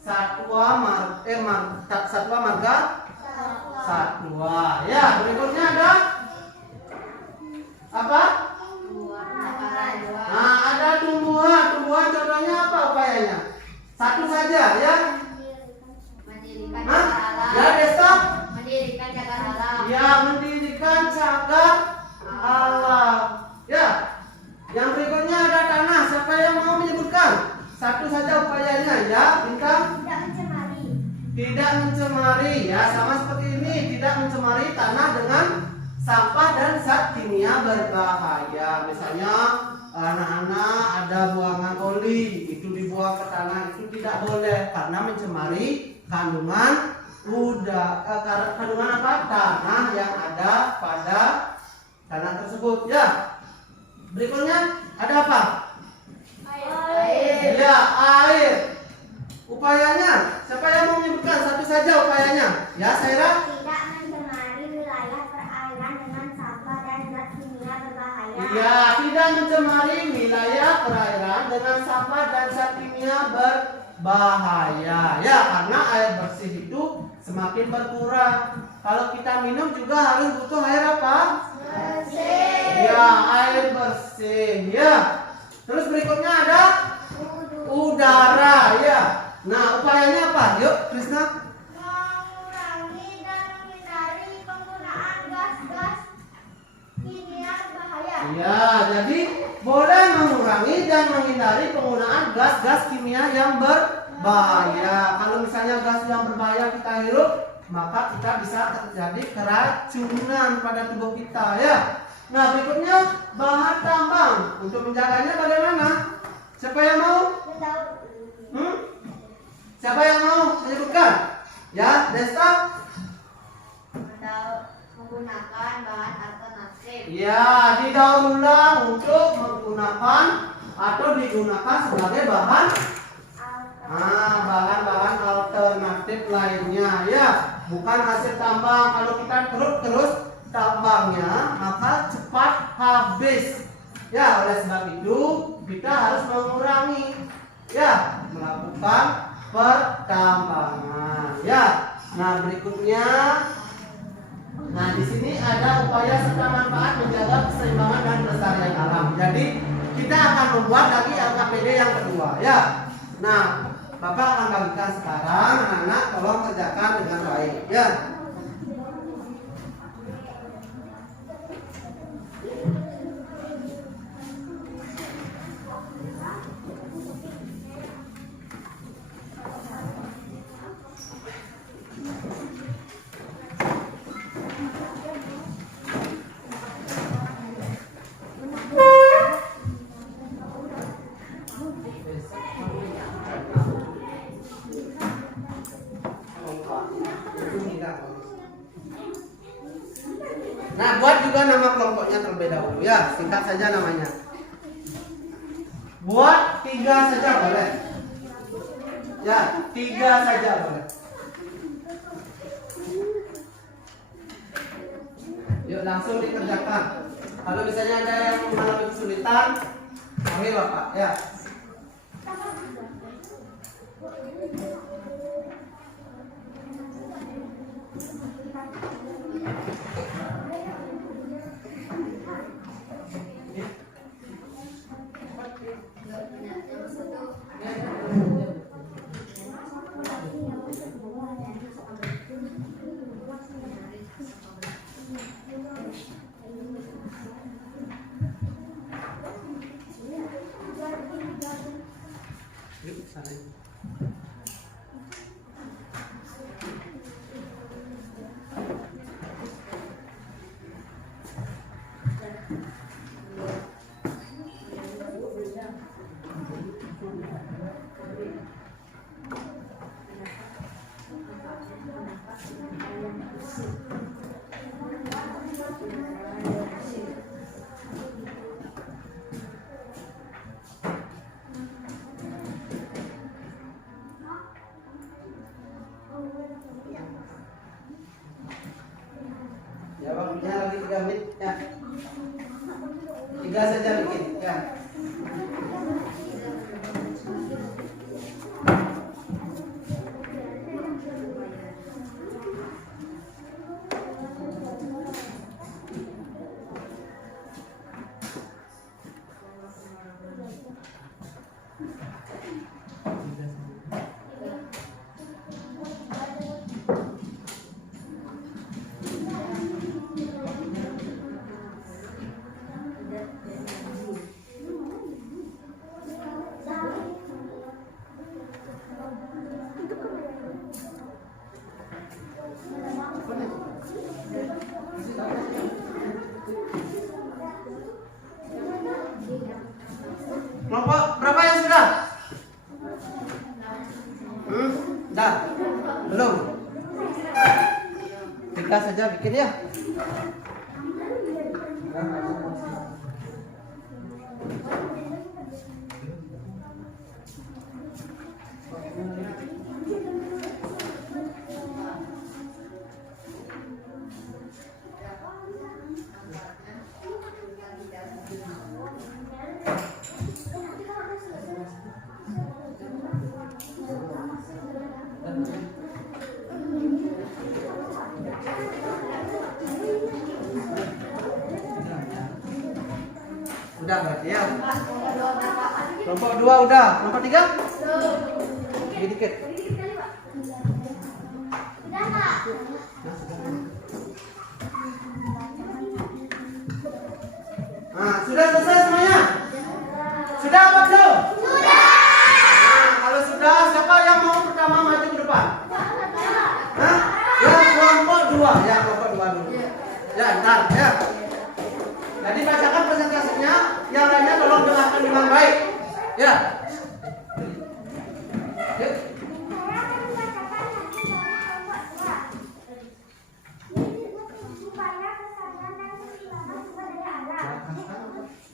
satwa marga satwa. Ya, berikutnya ada apa? Nah, ada tumbuhan. Tumbuhan contohnya apa upayanya? Satu saja ya. Mendirikan Hah? cagar alam. Ya, desktop. Mendirikan cagar alam. Ya, mendirikan cagar alam. Ya. Yang berikutnya ada tanah. Siapa yang mau menyebutkan? Satu saja upayanya ya, Bintang. Tidak mencemari. tidak mencemari, ya sama seperti ini, tidak mencemari tanah dengan sampah dan zat kimia berbahaya. Misalnya anak-anak ada buangan oli, itu dibuang ke tanah, itu tidak boleh karena mencemari kandungan kandungan apa? Tanah yang ada pada tanah tersebut, ya. Berikutnya ada apa? Air. Ya, air. Upayanya, siapa yang mau menyebutkan satu saja upayanya? Ya, Saira. Tidak mencemari wilayah perairan dengan sampah dan zat kimia berbahaya. Ya, tidak mencemari wilayah perairan dengan sampah dan zat kimia berbahaya. Ya, karena air bersih itu semakin berkurang. Kalau kita minum juga harus butuh air apa? Bersih. Ya, air bersih. Ya. Terus berikutnya ada udara. Ya. Nah, upayanya apa? Yuk, Krisna. Mengurangi dan menghindari penggunaan gas-gas kimia berbahaya. Ya, jadi boleh mengurangi dan menghindari penggunaan gas-gas kimia yang berbahaya. Kalau misalnya gas yang berbahaya kita hirup, maka kita bisa terjadi keracunan pada tubuh kita, ya. Nah, berikutnya bahan tambang. Untuk menjaganya bagaimana? Siapa yang mau? Siapa yang mau menyebutkan? Ya, Desta. Menggunakan bahan alternatif. Ya, didaur ulang untuk menggunakan atau digunakan sebagai bahan bahan-bahan alternatif lainnya, ya. Bukan hasil tambang. Kalau kita terus tambangnya, maka cepat habis. Ya, oleh sebab itu kita harus mengurangi, ya, melakukan pertambangan, ya. Nah, berikutnya, nah di sini ada upaya serta manfaat menjaga keseimbangan dan kelestarian alam. Jadi kita akan membuat lagi LKPD yang kedua, ya. Nah, Bapak akan bagikan sekarang, anak-anak tolong kerjakan dengan baik, ya. Nah, buat juga nama kelompoknya terlebih dahulu, ya. Singkat saja namanya. Buat 3 saja boleh. Ya, 3 saja boleh. Yuk langsung dikerjakan. Kalau misalnya ada yang mengalami kesulitan, panggil Bapak, ya. Yuk, sana. Ya, waktunya lagi 3 menit, ya. 3 saja bikin, ya. 3 saja bikin ya. Udah berarti ya. Kelompok 2 udah. Kelompok 3? Dikit. Udah Kak. Nah, sudah selesai semuanya? Sudah apa belum? Sudah. Nah, kalau sudah, siapa yang mau pertama maju ke depan? Hah? Ya, kelompok 2. Ya, kelompok 2 dulu. Ya, ntar ya. Jadi bacakan presentasinya, yang lainnya tolong dengarkan dengan baik. Ya. Yuk. Saya akan membacakan hasil dari kelompok 2. Upaya pelestarian dan pengembangan sumber daya alam.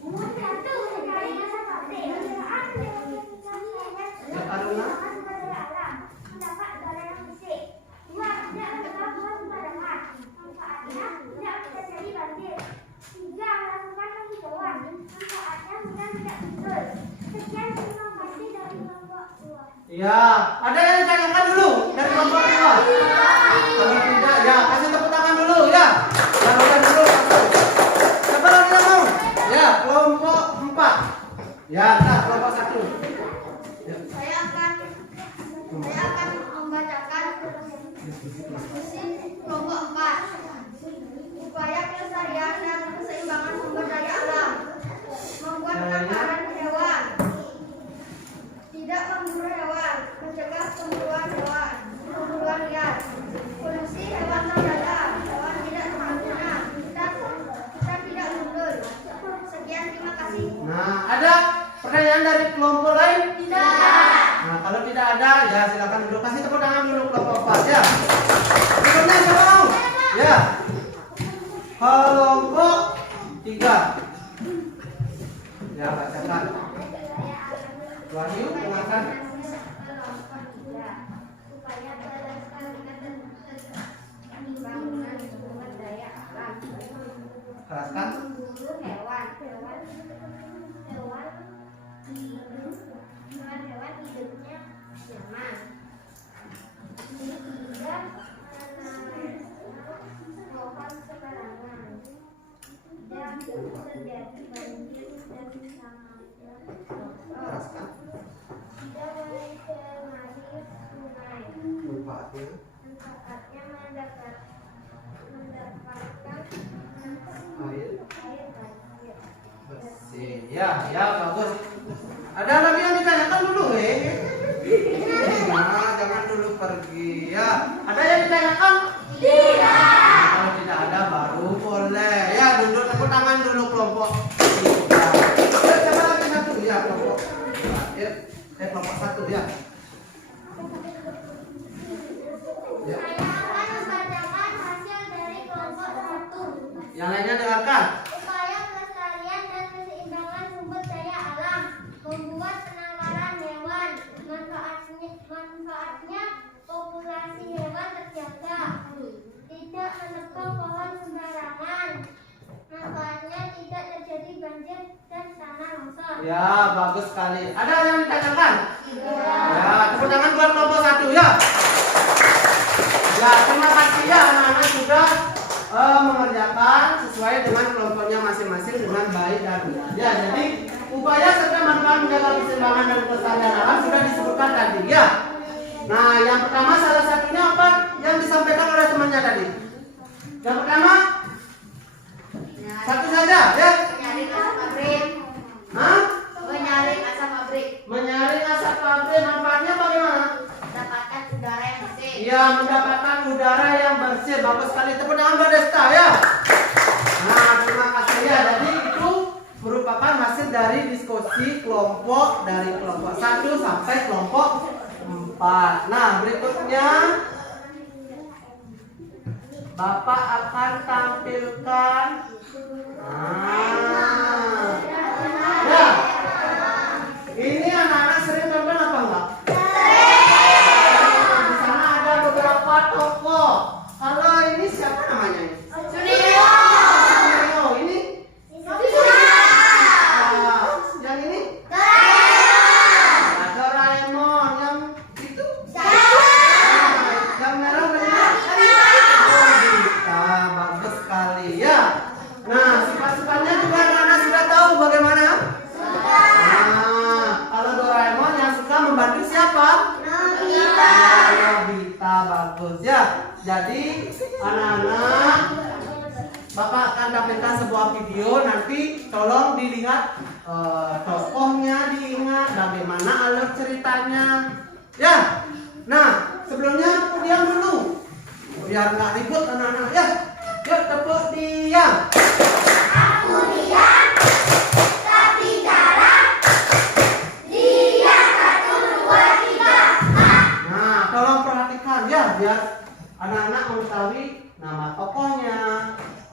Umur 1 mencari masa pabrik. Manfaat Ya, Karuna. sumber daya alam. Mendapat udara yang bersih. 2. Tidak menyebabkan pemadaman. Manfaatnya tidak terjadi banjir. 3. Melakukan penghijauan. Manfaatnya mudah tidak timbul. Sekian, terima kasih dari kelompok 2. Ya, ada yang ditanyakan dulu dari kelompok 2? Kalau tidak, ya kasih tepuk tangan dulu ya. Lakukan dulu. Siapa lagi yang mau? Ya, kelompok 4. Ya, nah, kelompok 1. Ya. Saya akan membacakan mesin kelompok 4. Upaya pelestarian dan keseimbangan sumber daya alam. Membuat penangkaran hewan. Tidak memburu hewan. Mencegah pemburuan hewan. Pemburuan liar. Polusi hewan terdata. Hewan tidak berguna. Kita tidak mundur. Sekian, terima kasih. Nah, ada pertanyaan dari kelompok lain? Tidak. Nah, kalau tidak ada, ya silakan dulu. Kasih tepuk tangan dulu kelompok 4 ya. Berikutnya siapa mau? Ya. Kelompok 3. Ya, bacakan. Wahyu, dengarkan. Upaya pelestarian dan pengembangan sumber daya alam. Keraskan. Memburu hewan hidupnya nyaman. Tidak menanam pohon sembarangan. Tidak terjadi banjir dan samanya. Keraskan. Tidak mencemari sungai. Manfaatnya. Manfaatnya mendapatkan Air air banjir. bersih. Ya, ya bagus. Ada lagi yang ditanyakan dulu, Nah, jangan dulu pergi. Ya, ada yang ditanyakan? Tidak. Kalau tidak ada baru boleh. Ya, duduk tepuk tangan dulu kelompok 3. Ya, siapa lagi satu? Ya, kelompok. Ya, kelompok 1 ya. Ya. Saya akan membacakan hasil dari kelompok 1. Yang lainnya dengarkan. Upaya pelestarian dan keseimbangan sumber daya alam. Membuat penangkaran hewan. Manfaatnya populasi hewan terjaga. Tidak menebang pohon sembarangan. Manfaatnya tidak terjadi banjir dan tanah longsor. Ya, bagus sekali. Ada yang ditanyakan? Ya, tepuk tangan buat kelompok 1 ya. Ya, terima kasih ya anak-anak sudah mengerjakan sesuai dengan kelompoknya masing-masing dengan baik dan benar. Ya, jadi upaya serta manfaat menjaga keseimbangan dan kelestarian alam sudah disebutkan tadi ya. Nah, yang pertama salah satunya apa yang disampaikan oleh temannya tadi? Yang pertama satu saja ya. Menyaring asap pabrik. Hah? Menyaring asap pabrik. Menyaring asap pabrik manfaatnya bagaimana? Mendapatkan udara yang bersih. Iya, mendapatkan udara yang bersih. Bagus sekali. Tepuk tangan buat Desta ya. Nah, terima kasih ya. Jadi itu merupakan hasil dari diskusi kelompok dari kelompok 1 sampai kelompok 4. Nah, berikutnya Bapak akan tampilkan. Ya, ini anak-anak sering nonton apa enggak? Di sana ada beberapa tokoh. Kalau ini siapa namanya? Suneo. Ini? Yang ini? Doraemon. Yang itu? Yang merah bagaimana? Nobita. Bagus sekali ya. Nah, sifat-sifatnya juga anak-anak sudah tahu bagaimana? Nah, kalau Doraemon yang suka membantu siapa? Nobita. Bagus ya. Jadi anak-anak, Bapak akan tampilkan sebuah video. Nanti tolong dilihat tokohnya, diingat bagaimana alur ceritanya. Ya. Nah, sebelumnya diam dulu biar nggak ribut anak-anak ya. Yuk tepuk diam. Aku diam, tapi jarak dia 1, 2, 3. Nah, tolong perhatikan ya biar anak-anak mengetahui nama tokohnya,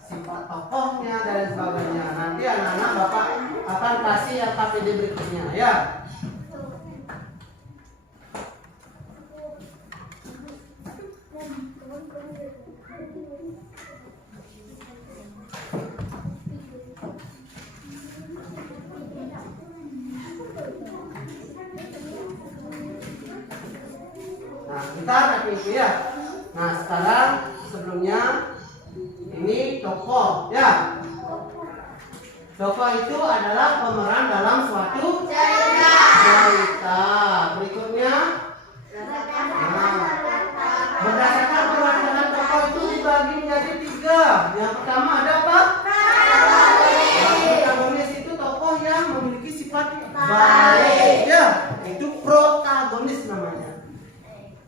sifat tokohnya dan sebagainya. Nanti anak-anak Bapak akan kasih KPD berikutnya ya. Nah, kita nanti itu ya. Nah, sekarang sebelumnya ini tokoh ya. Tokoh itu adalah pemeran dalam suatu cerita. Berikutnya, berdasarkan perwakilan tokoh itu dibagi menjadi 3. Yang pertama ada apa? Protagonis itu tokoh yang memiliki sifat baik ya. Itu protagonis namanya.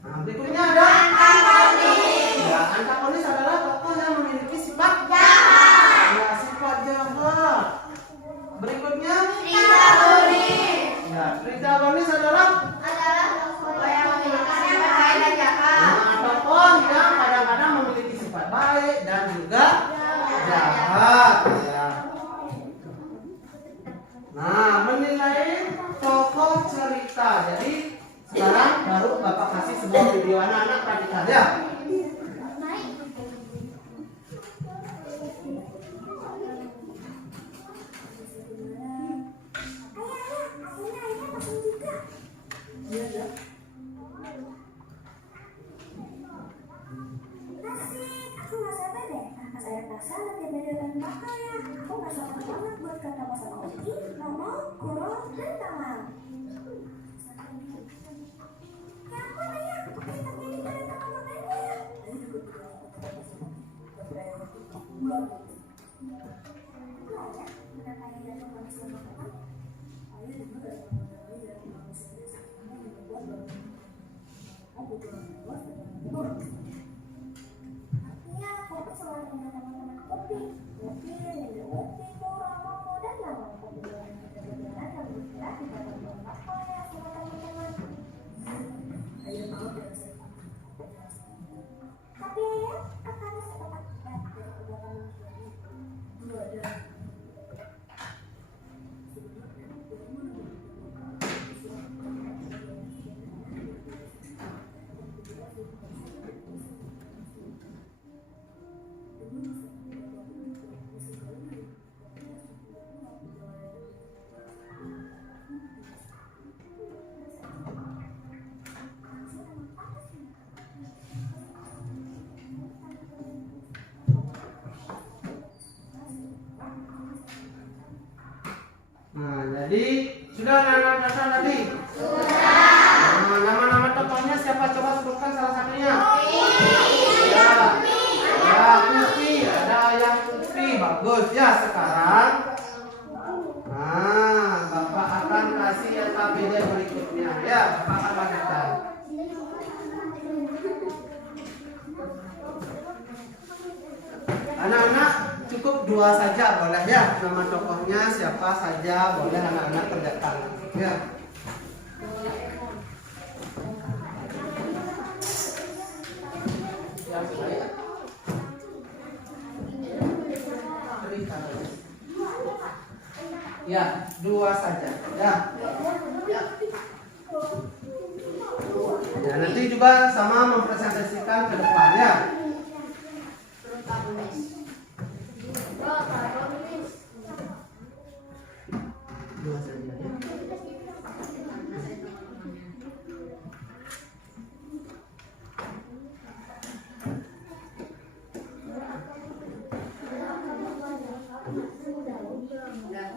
Nah, berikutnya ada antagonis. Ya, antagonis adalah tokoh yang memiliki sifat jahat. Ya, sifat jahat. Berikutnya trigonomis. Ya, trigonomis adalah tokoh yang memiliki sifat baik dan jahat. nah, tokoh yang kadang-kadang memiliki sifat baik dan juga jahat. Ya. Nah, menilai tokoh cerita. Jadi sekarang baru Bapak kasih sebuah video, anak-anak perhatikan ya. Asik, aku gak sabar deh. Pas ada pasal nanti belajar makanya. Aku gak sabar banget buat ketemu sama Oki, Nomo, Kuro, dan Tamam. Ya ampun ayah, kita jadi pada sama mereka ya. Iya, kopi selalu punya teman-teman kopi. Kopi, minum kopi, Kuro, Nomo, dan Tamam. Kopi dengan kebenaran dan bergerak di dalam apa ya sama teman-teman. Tapi ayah, apa ada setempat dari kegiatan ini? Nah, jadi sudah anak-anak dasar tadi? Sudah. Nah, nama-nama tokohnya siapa? Coba sebutkan salah satunya. Ya, ya Putri, ada Ayah Putri, bagus ya. Sekarang, nah, Bapak akan kasih KPD berikutnya ya. Bapak akan bagikan. Anak-anak cukup 2 saja boleh ya. Nama tokohnya siapa saja boleh anak-anak kerjakan ya. Ya, Ya, 2 saja. Ya. Ya, nanti juga sama mempresentasikan ke depan ya. Dua saja ya.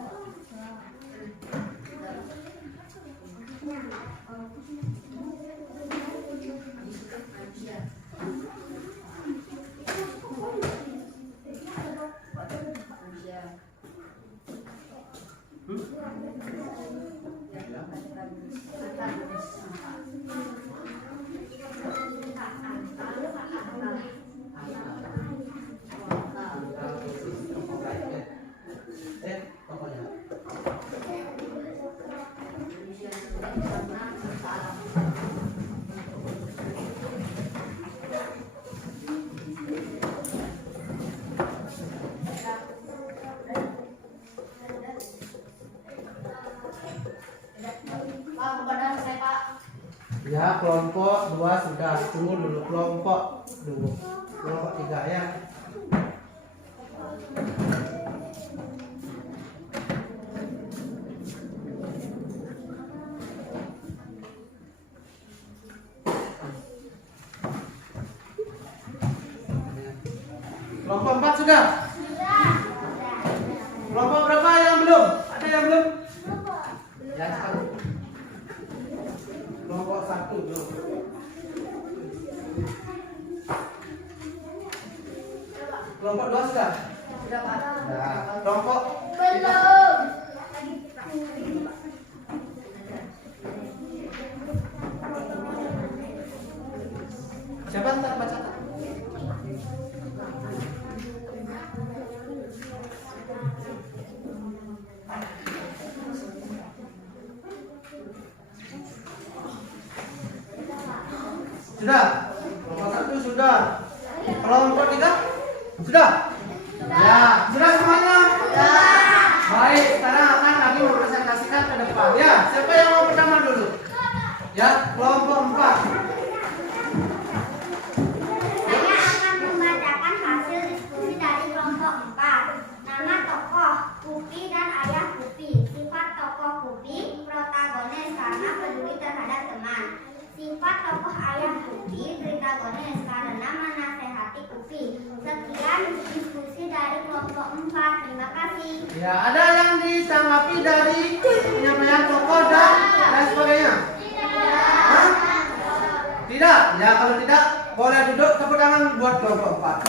Pokoknya. Ya, kelompok 2 sudah. Tunggu dulu kelompok 2. Kelompok 3 ya. Kelompok 4 sudah? Kelompok berapa yang belum? Ada yang belum? Ya, 1. Kelompok 1 belum. Kelompok 2 sudah? Sudah, Pak. Nah, kelompok Belum. siapa ntar baca? Sudah? Kelompok 1 sudah. Kelompok 3 sudah? Ya, sudah semuanya? Baik, sekarang akan kami mempresentasikan ke depan. Ya, siapa yang mau pertama dulu? Ya, kelompok 4. Saya akan membacakan hasil diskusi dari kelompok 4. Nama tokoh Kupi dan ayah Kupi. Sifat tokoh Kupi, protagonis karena peduli terhadap teman. Sifat tokoh ayah Kupi, protagonis karena menasehati Kupi. Sekian diskusi dari kelompok 4. Terima kasih. Ya, ada yang ditanggapi dari penyampaian tokoh dan lain sebagainya? Hah? Tidak? Ya, kalau tidak, boleh duduk, tepuk tangan buat kelompok 4.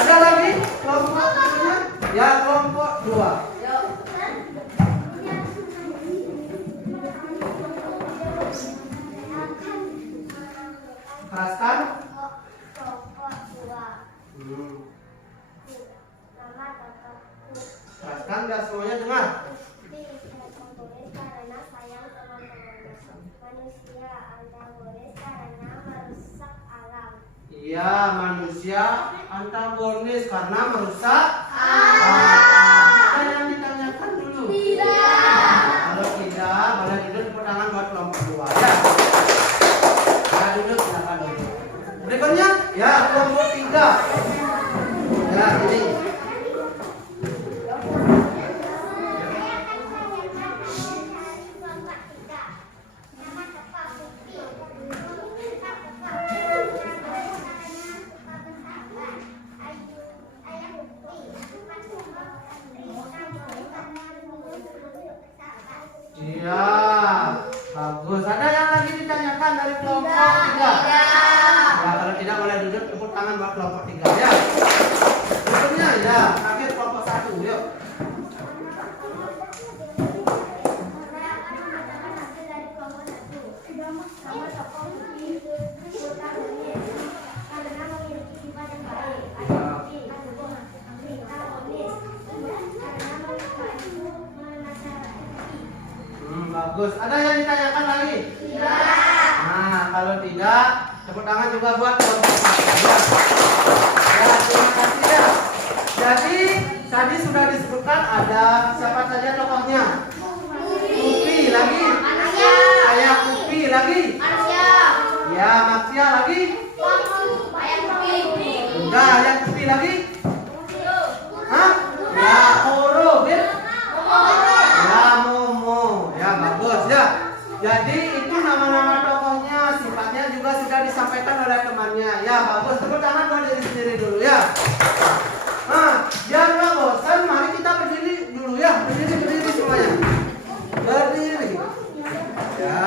Ada lagi kelompok berikutnya? Ya, kelompok 2. Keraskan. Kelompok 2. Hmm. Nama tokoh Keraskan, biar semuanya dengar. Kupi, protagonis karena sayang teman-temannya. Manusia, antagonis karena merusak alam. Iya, manusia antagonis karena merusak alam. Ada yang ditanyakan dulu? Tidak. Kalau tidak, boleh duduk, tepuk tangan buat kelompok 2 ya. Ya, duduk, silakan duduk. Berikutnya, ya kelompok 3. Ya, ini. Iya, bagus. Ada yang lagi ditanyakan dari kelompok 3? Ya, kalau tidak boleh duduk, tepuk tangan buat kelompok 3 ya. Berikutnya ya, terakhir kelompok 1, yuk. Bagus. Ada yang ditanyakan lagi? Tidak. Nah, kalau tidak, tepuk tangan juga buat kelompok 4 ya. Ya, terima kasih ya. Jadi tadi sudah disebutkan ada siapa tadi? tokohnya? Kupi lagi. Manusia. Ayah Kupi lagi. Manusia. Ya, manusia lagi. Ayam kupi. Enggak, ayah Kupi lagi. Hah? Ya, Koro, ya. Ya, Momo. Ya, bagus ya. Jadi itu nama-nama tokohnya, sifatnya juga sudah disampaikan oleh temannya. Ya, bagus. Tepuk tangan buat diri sendiri dulu ya. Nah, biar nggak bosan, mari kita berdiri dulu ya. Berdiri semuanya. Berdiri. Ya.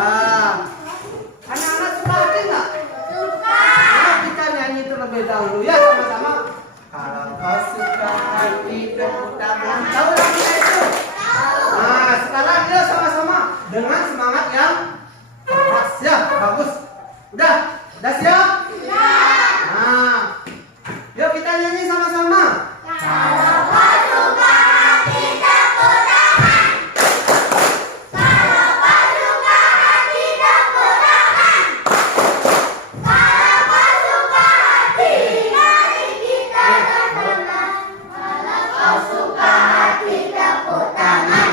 Anak-anak suka hati nggak? Suka. Nah, kita nyanyi terlebih dahulu ya sama-sama. Kalau kau suka hati tepuk tangan. Tahu lagunya itu? Nah, sekarang ya sama-sama dengan semangat yang keras ya. Bagus. Udah siap? Sudah. Nah, yuk kita nyanyi sama-sama. Kalau kau suka hati tepuk tangan. Kalau kau suka hati tepuk tangan. Kalau kau suka hati, mari kita bersama. Kalau kau suka hati tepuk tangan.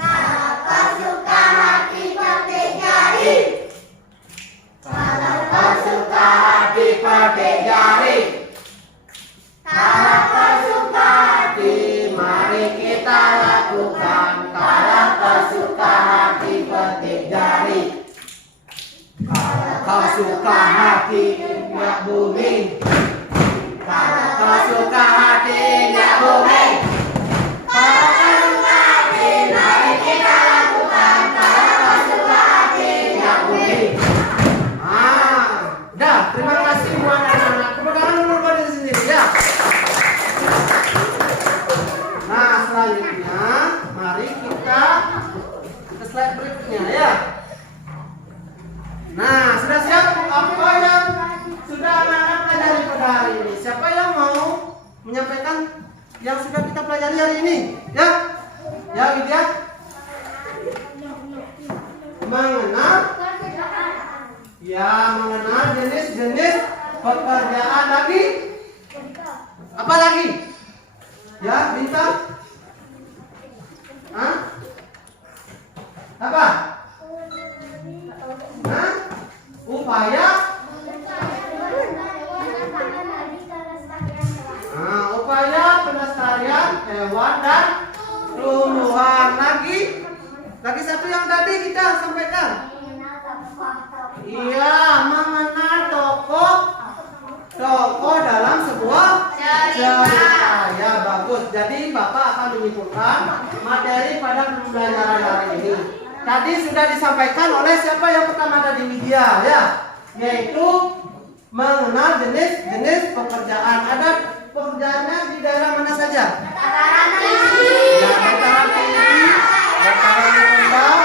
Kalau kau suka hati petik jari. Kalau kau suka hati petik jari. Kalau kau suka hati, mari kita lakukan. Kalau kau suka hati petik jari. Kalau kau suka hati minyak bumi. Kalau kau suka hati minyak bumi. Kalau kau suka hati, mari kita lakukan. Kalau kau suka hati minyak bumi. Udah, terima kasih buat anak-anak. Kemudian dulu buat diri sendiri ya. Nah, selanjutnya mari kita ke slide berikutnya ya. Nah, sudah siap apa yang sudah anak-anak pelajari pada hari ini? Siapa yang mau menyampaikan yang sudah kita pelajari hari ini? Ya? Ya, Widya? Mengenal? Ya, mengenal jenis-jenis pekerjaan lagi? Apa lagi? Ya, bintang? Hah? Apa? Hah? Upaya? Nah, upaya pelestarian hewan dan tumbuhan. Lagi satu yang tadi kita sampaikan. Iya, mengenal tokoh dalam sebuah cerita. Ya, bagus. Jadi Bapak akan menyimpulkan materi pada pembelajaran hari ini. Tadi sudah disampaikan oleh siapa yang pertama tadi, Widya ya, yaitu mengenal jenis-jenis pekerjaan. Ada pekerjaannya di daerah mana saja? Dataran tinggi. Ya, dataran tinggi, dataran rendah,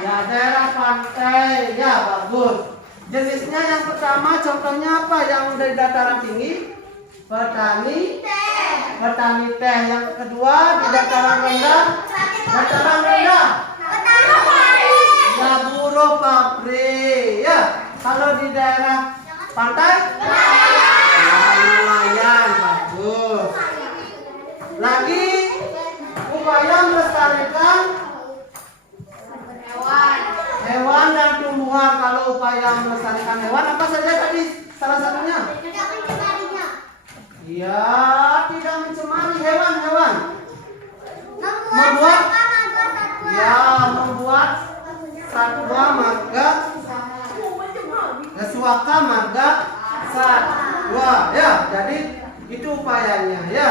ya daerah pantai. Ya, bagus. Jenisnya yang pertama contohnya apa yang dari dataran tinggi? Petani teh. Yang kedua di dataran rendah. Ya, buruh pabrik. Ya, kalau di daerah pantai? Nelayan. Bagus. Lagi upaya melestarikan hewan dan tumbuhan. Kalau upaya melestarikan hewan apa saja tadi? Salah satunya? Ya, tidak mencemari hewan. Membuat satwa marga suaka marga satwa. Ya, jadi itu upayanya ya.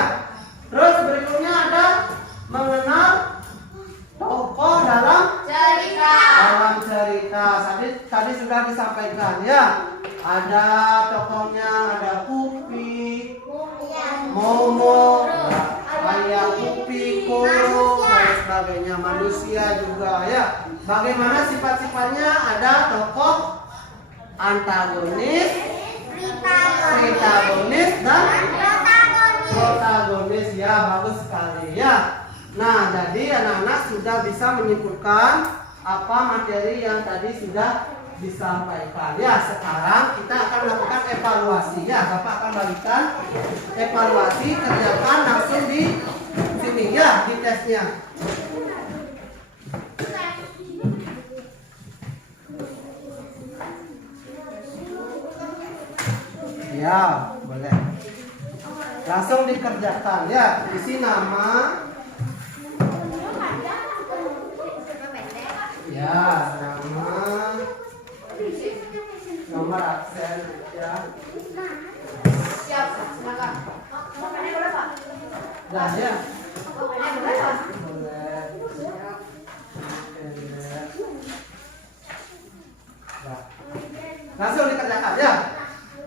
Terus berikutnya ada mengenal tokoh dalam cerita. Tadi sudah disampaikan ya. Ada tokohnya, ada Kupi, Momo, ayah Kupi, Koro, dan sebagainya. Manusia juga ya. Bagaimana sifat-sifatnya? Ada tokoh antagonis, protagonis dan protagonis. Ya, bagus sekali ya. Nah, jadi anak-anak sudah bisa menyimpulkan apa materi yang tadi sudah disampaikan. Ya, sekarang kita akan melakukan evaluasi ya. Bapak akan bagikan evaluasi, kerjakan langsung di sini ya di tesnya. Ya, boleh. Langsung dikerjakan ya. Isi nama. Ya, nama. Nomor absen ya. Siap, silakan. Pokoknya boleh Pak? Dah ya. Pokoknya boleh Pak? Boleh. Dah. Langsung dikerjakan ya.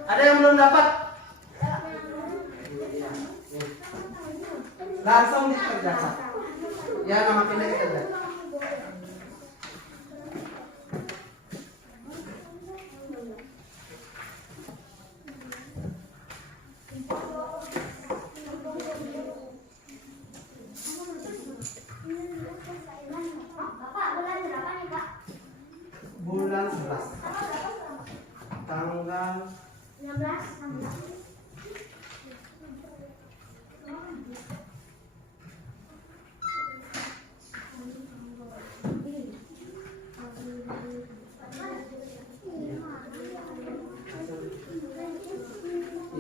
Ada yang belum dapat? Langsung dikerjakan. Ya, nama pilih kerja. Bapak bulan berapa nih Pak? Bulan 11. Tanggal 16.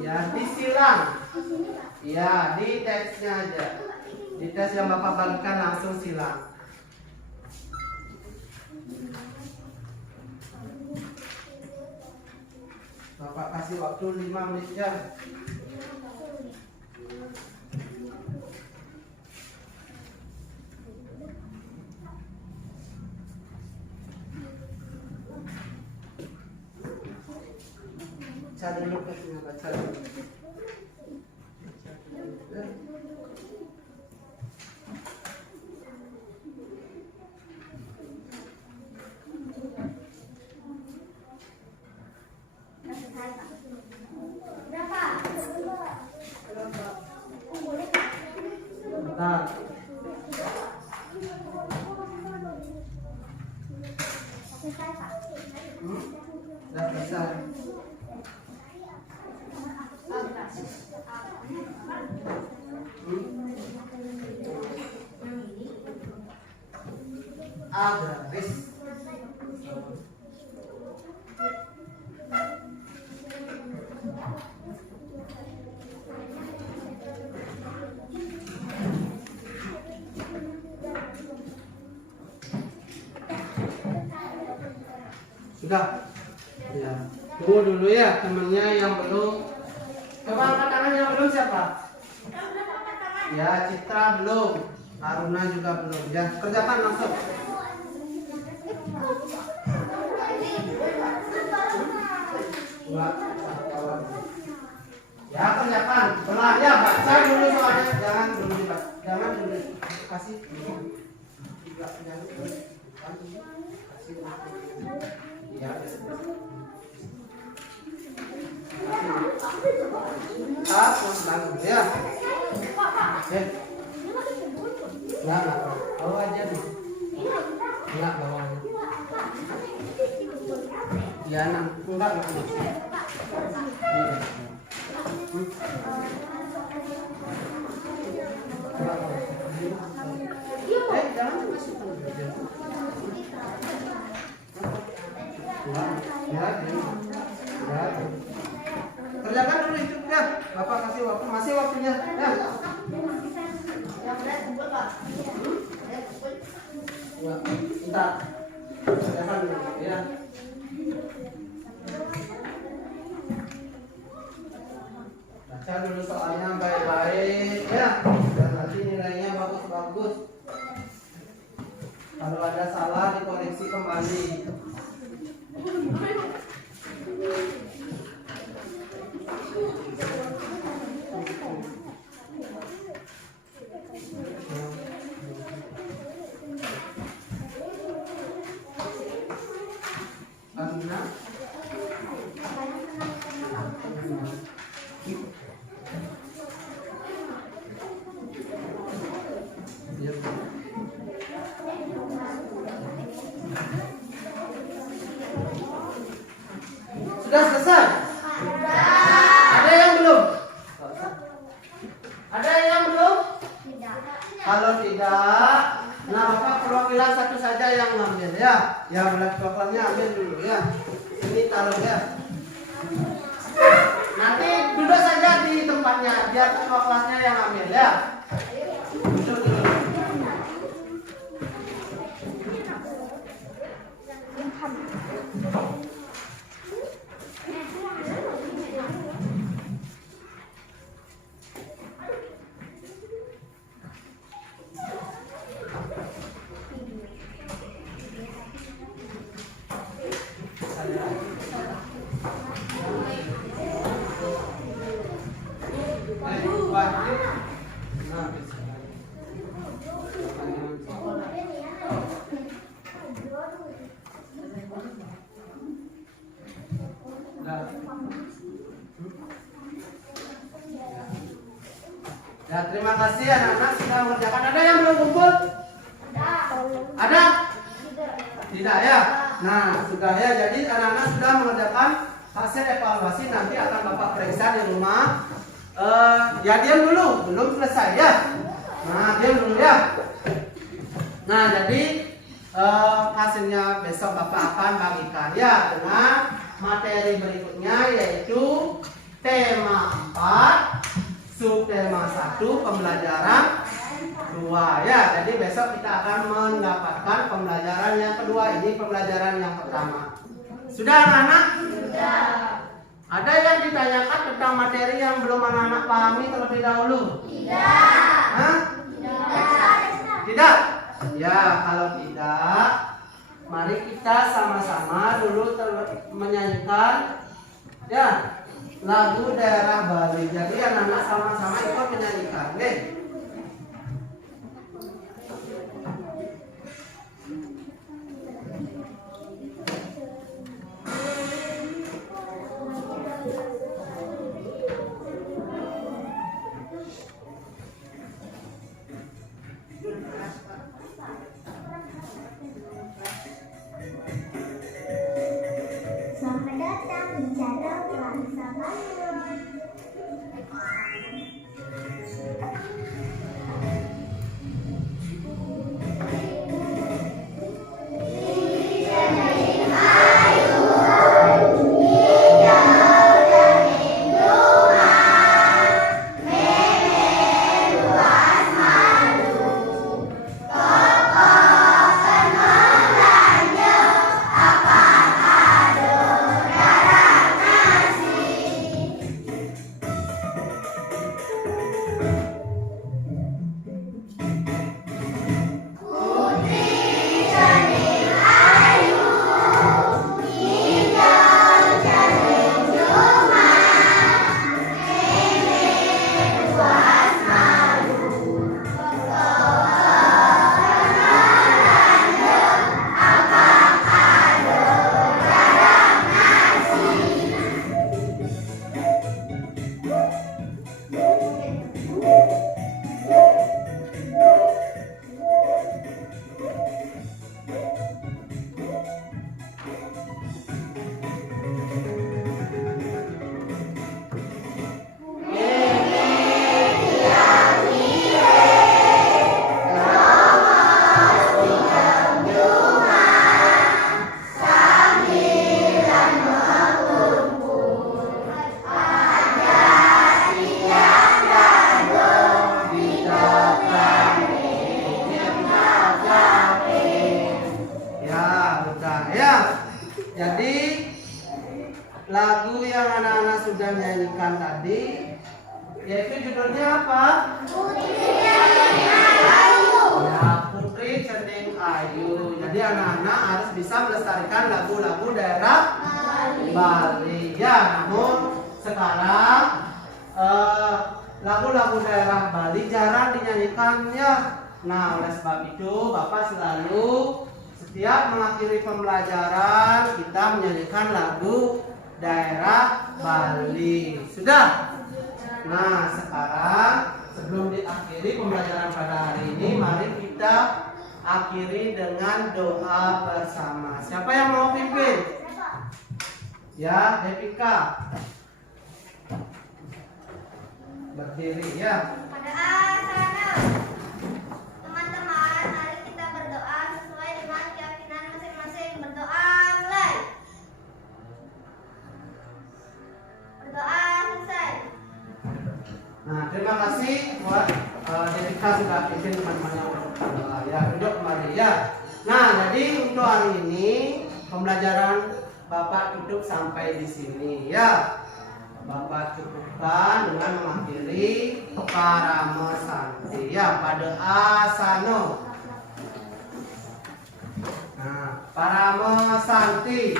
ya disilang. Ya, di teksnya aja. Di tes yang Bapak bagikan langsung silang. Bapak kasih waktu 5 menit ya. Baca dulu tesnya, baca dulu. Berapa? Bentar. Selesai Pak. Udah selesai. Habis. Sudah. Ya. Tunggu dulu ya temennya yang belum. Coba angkat tangan yang belum siapa? Ya, Citra belum. Aruna juga belum. Ya, kerjakan langsung. Ya, kerjakan. Pelan ya, baca dulu soalnya. Jangan dulu dibaca. Jangan dulu kasih. Tiga, jangan dulu. Kasih. Ya, hapus langsung ya. Oke. Nah, bawa aja nih. Enggak bawa. Ya, enggak. Jangan masukkan aja. Ya. Kerjakan dulu itu ya. Bapak kasih waktu, masih waktunya ya. Ya, bentar. Kerjakan dulu ya. Baca dulu soalnya baik-baik ya. Dan nanti nilainya bagus-bagus. Kalau ada salah dikoreksi kembali. Kalau tidak, nah Bapak perwakilan satu saja yang ngambil ya. Yang laptopnya ambil dulu ya. Ini taruh ya. Nanti duduk saja di tempatnya, biar kelasnya yang ambil ya. Duduk dulu. Ya, terima kasih anak-anak sudah mengerjakan. Ada yang belum kumpul? Ada? Tidak ya? Nah, sudah ya. Jadi anak-anak sudah mengerjakan hasil evaluasi. Nanti akan Bapak periksa di rumah. Ya diam dulu, belum selesai ya. Nah, diam dulu ya. Nah, jadi hasilnya besok Bapak akan bagikan ya dengan materi berikutnya, yaitu tema 4, subtema 1, pembelajaran 2 ya. Jadi besok kita akan mendapatkan pembelajaran yang kedua. Ini pembelajaran yang pertama. Sudah anak-anak? Sudah. Ada yang ditanyakan tentang materi yang belum anak-anak pahami terlebih dahulu? Tidak. Hah? Tidak? Ya, kalau tidak, mari kita sama-sama dulu menyanyikan ya lagu daerah Bali. Jadi anak-anak sama-sama ikut menyanyikan, deh. Selamat datang di channel Bangsa Bali. Jadi lagu yang anak-anak sudah nyanyikan tadi, yaitu judulnya apa? Ya, Putri Cening Ayu. Jadi anak-anak harus bisa melestarikan lagu-lagu daerah Bali. Ya, namun sekarang lagu-lagu daerah Bali jarang dinyanyikannya. Nah, oleh sebab itu Bapak selalu setiap mengakhiri pembelajaran kita menyanyikan lagu daerah Bali. Sudah? Nah, sekarang sebelum diakhiri pembelajaran pada hari ini, mari kita akhiri dengan doa bersama. Siapa yang mau pimpin? Ya, Devika. Berdiri ya. Pada asana. terima kasih buat Dedika sudah pimpin teman-temannya untuk berdoa. Ya, duduk kembali ya. Nah, jadi untuk hari ini pembelajaran Bapak tutup sampai di sini ya. Bapak cukupkan dengan mengakhiri Parama Santi ya pada asano. Nah, Parama Santi.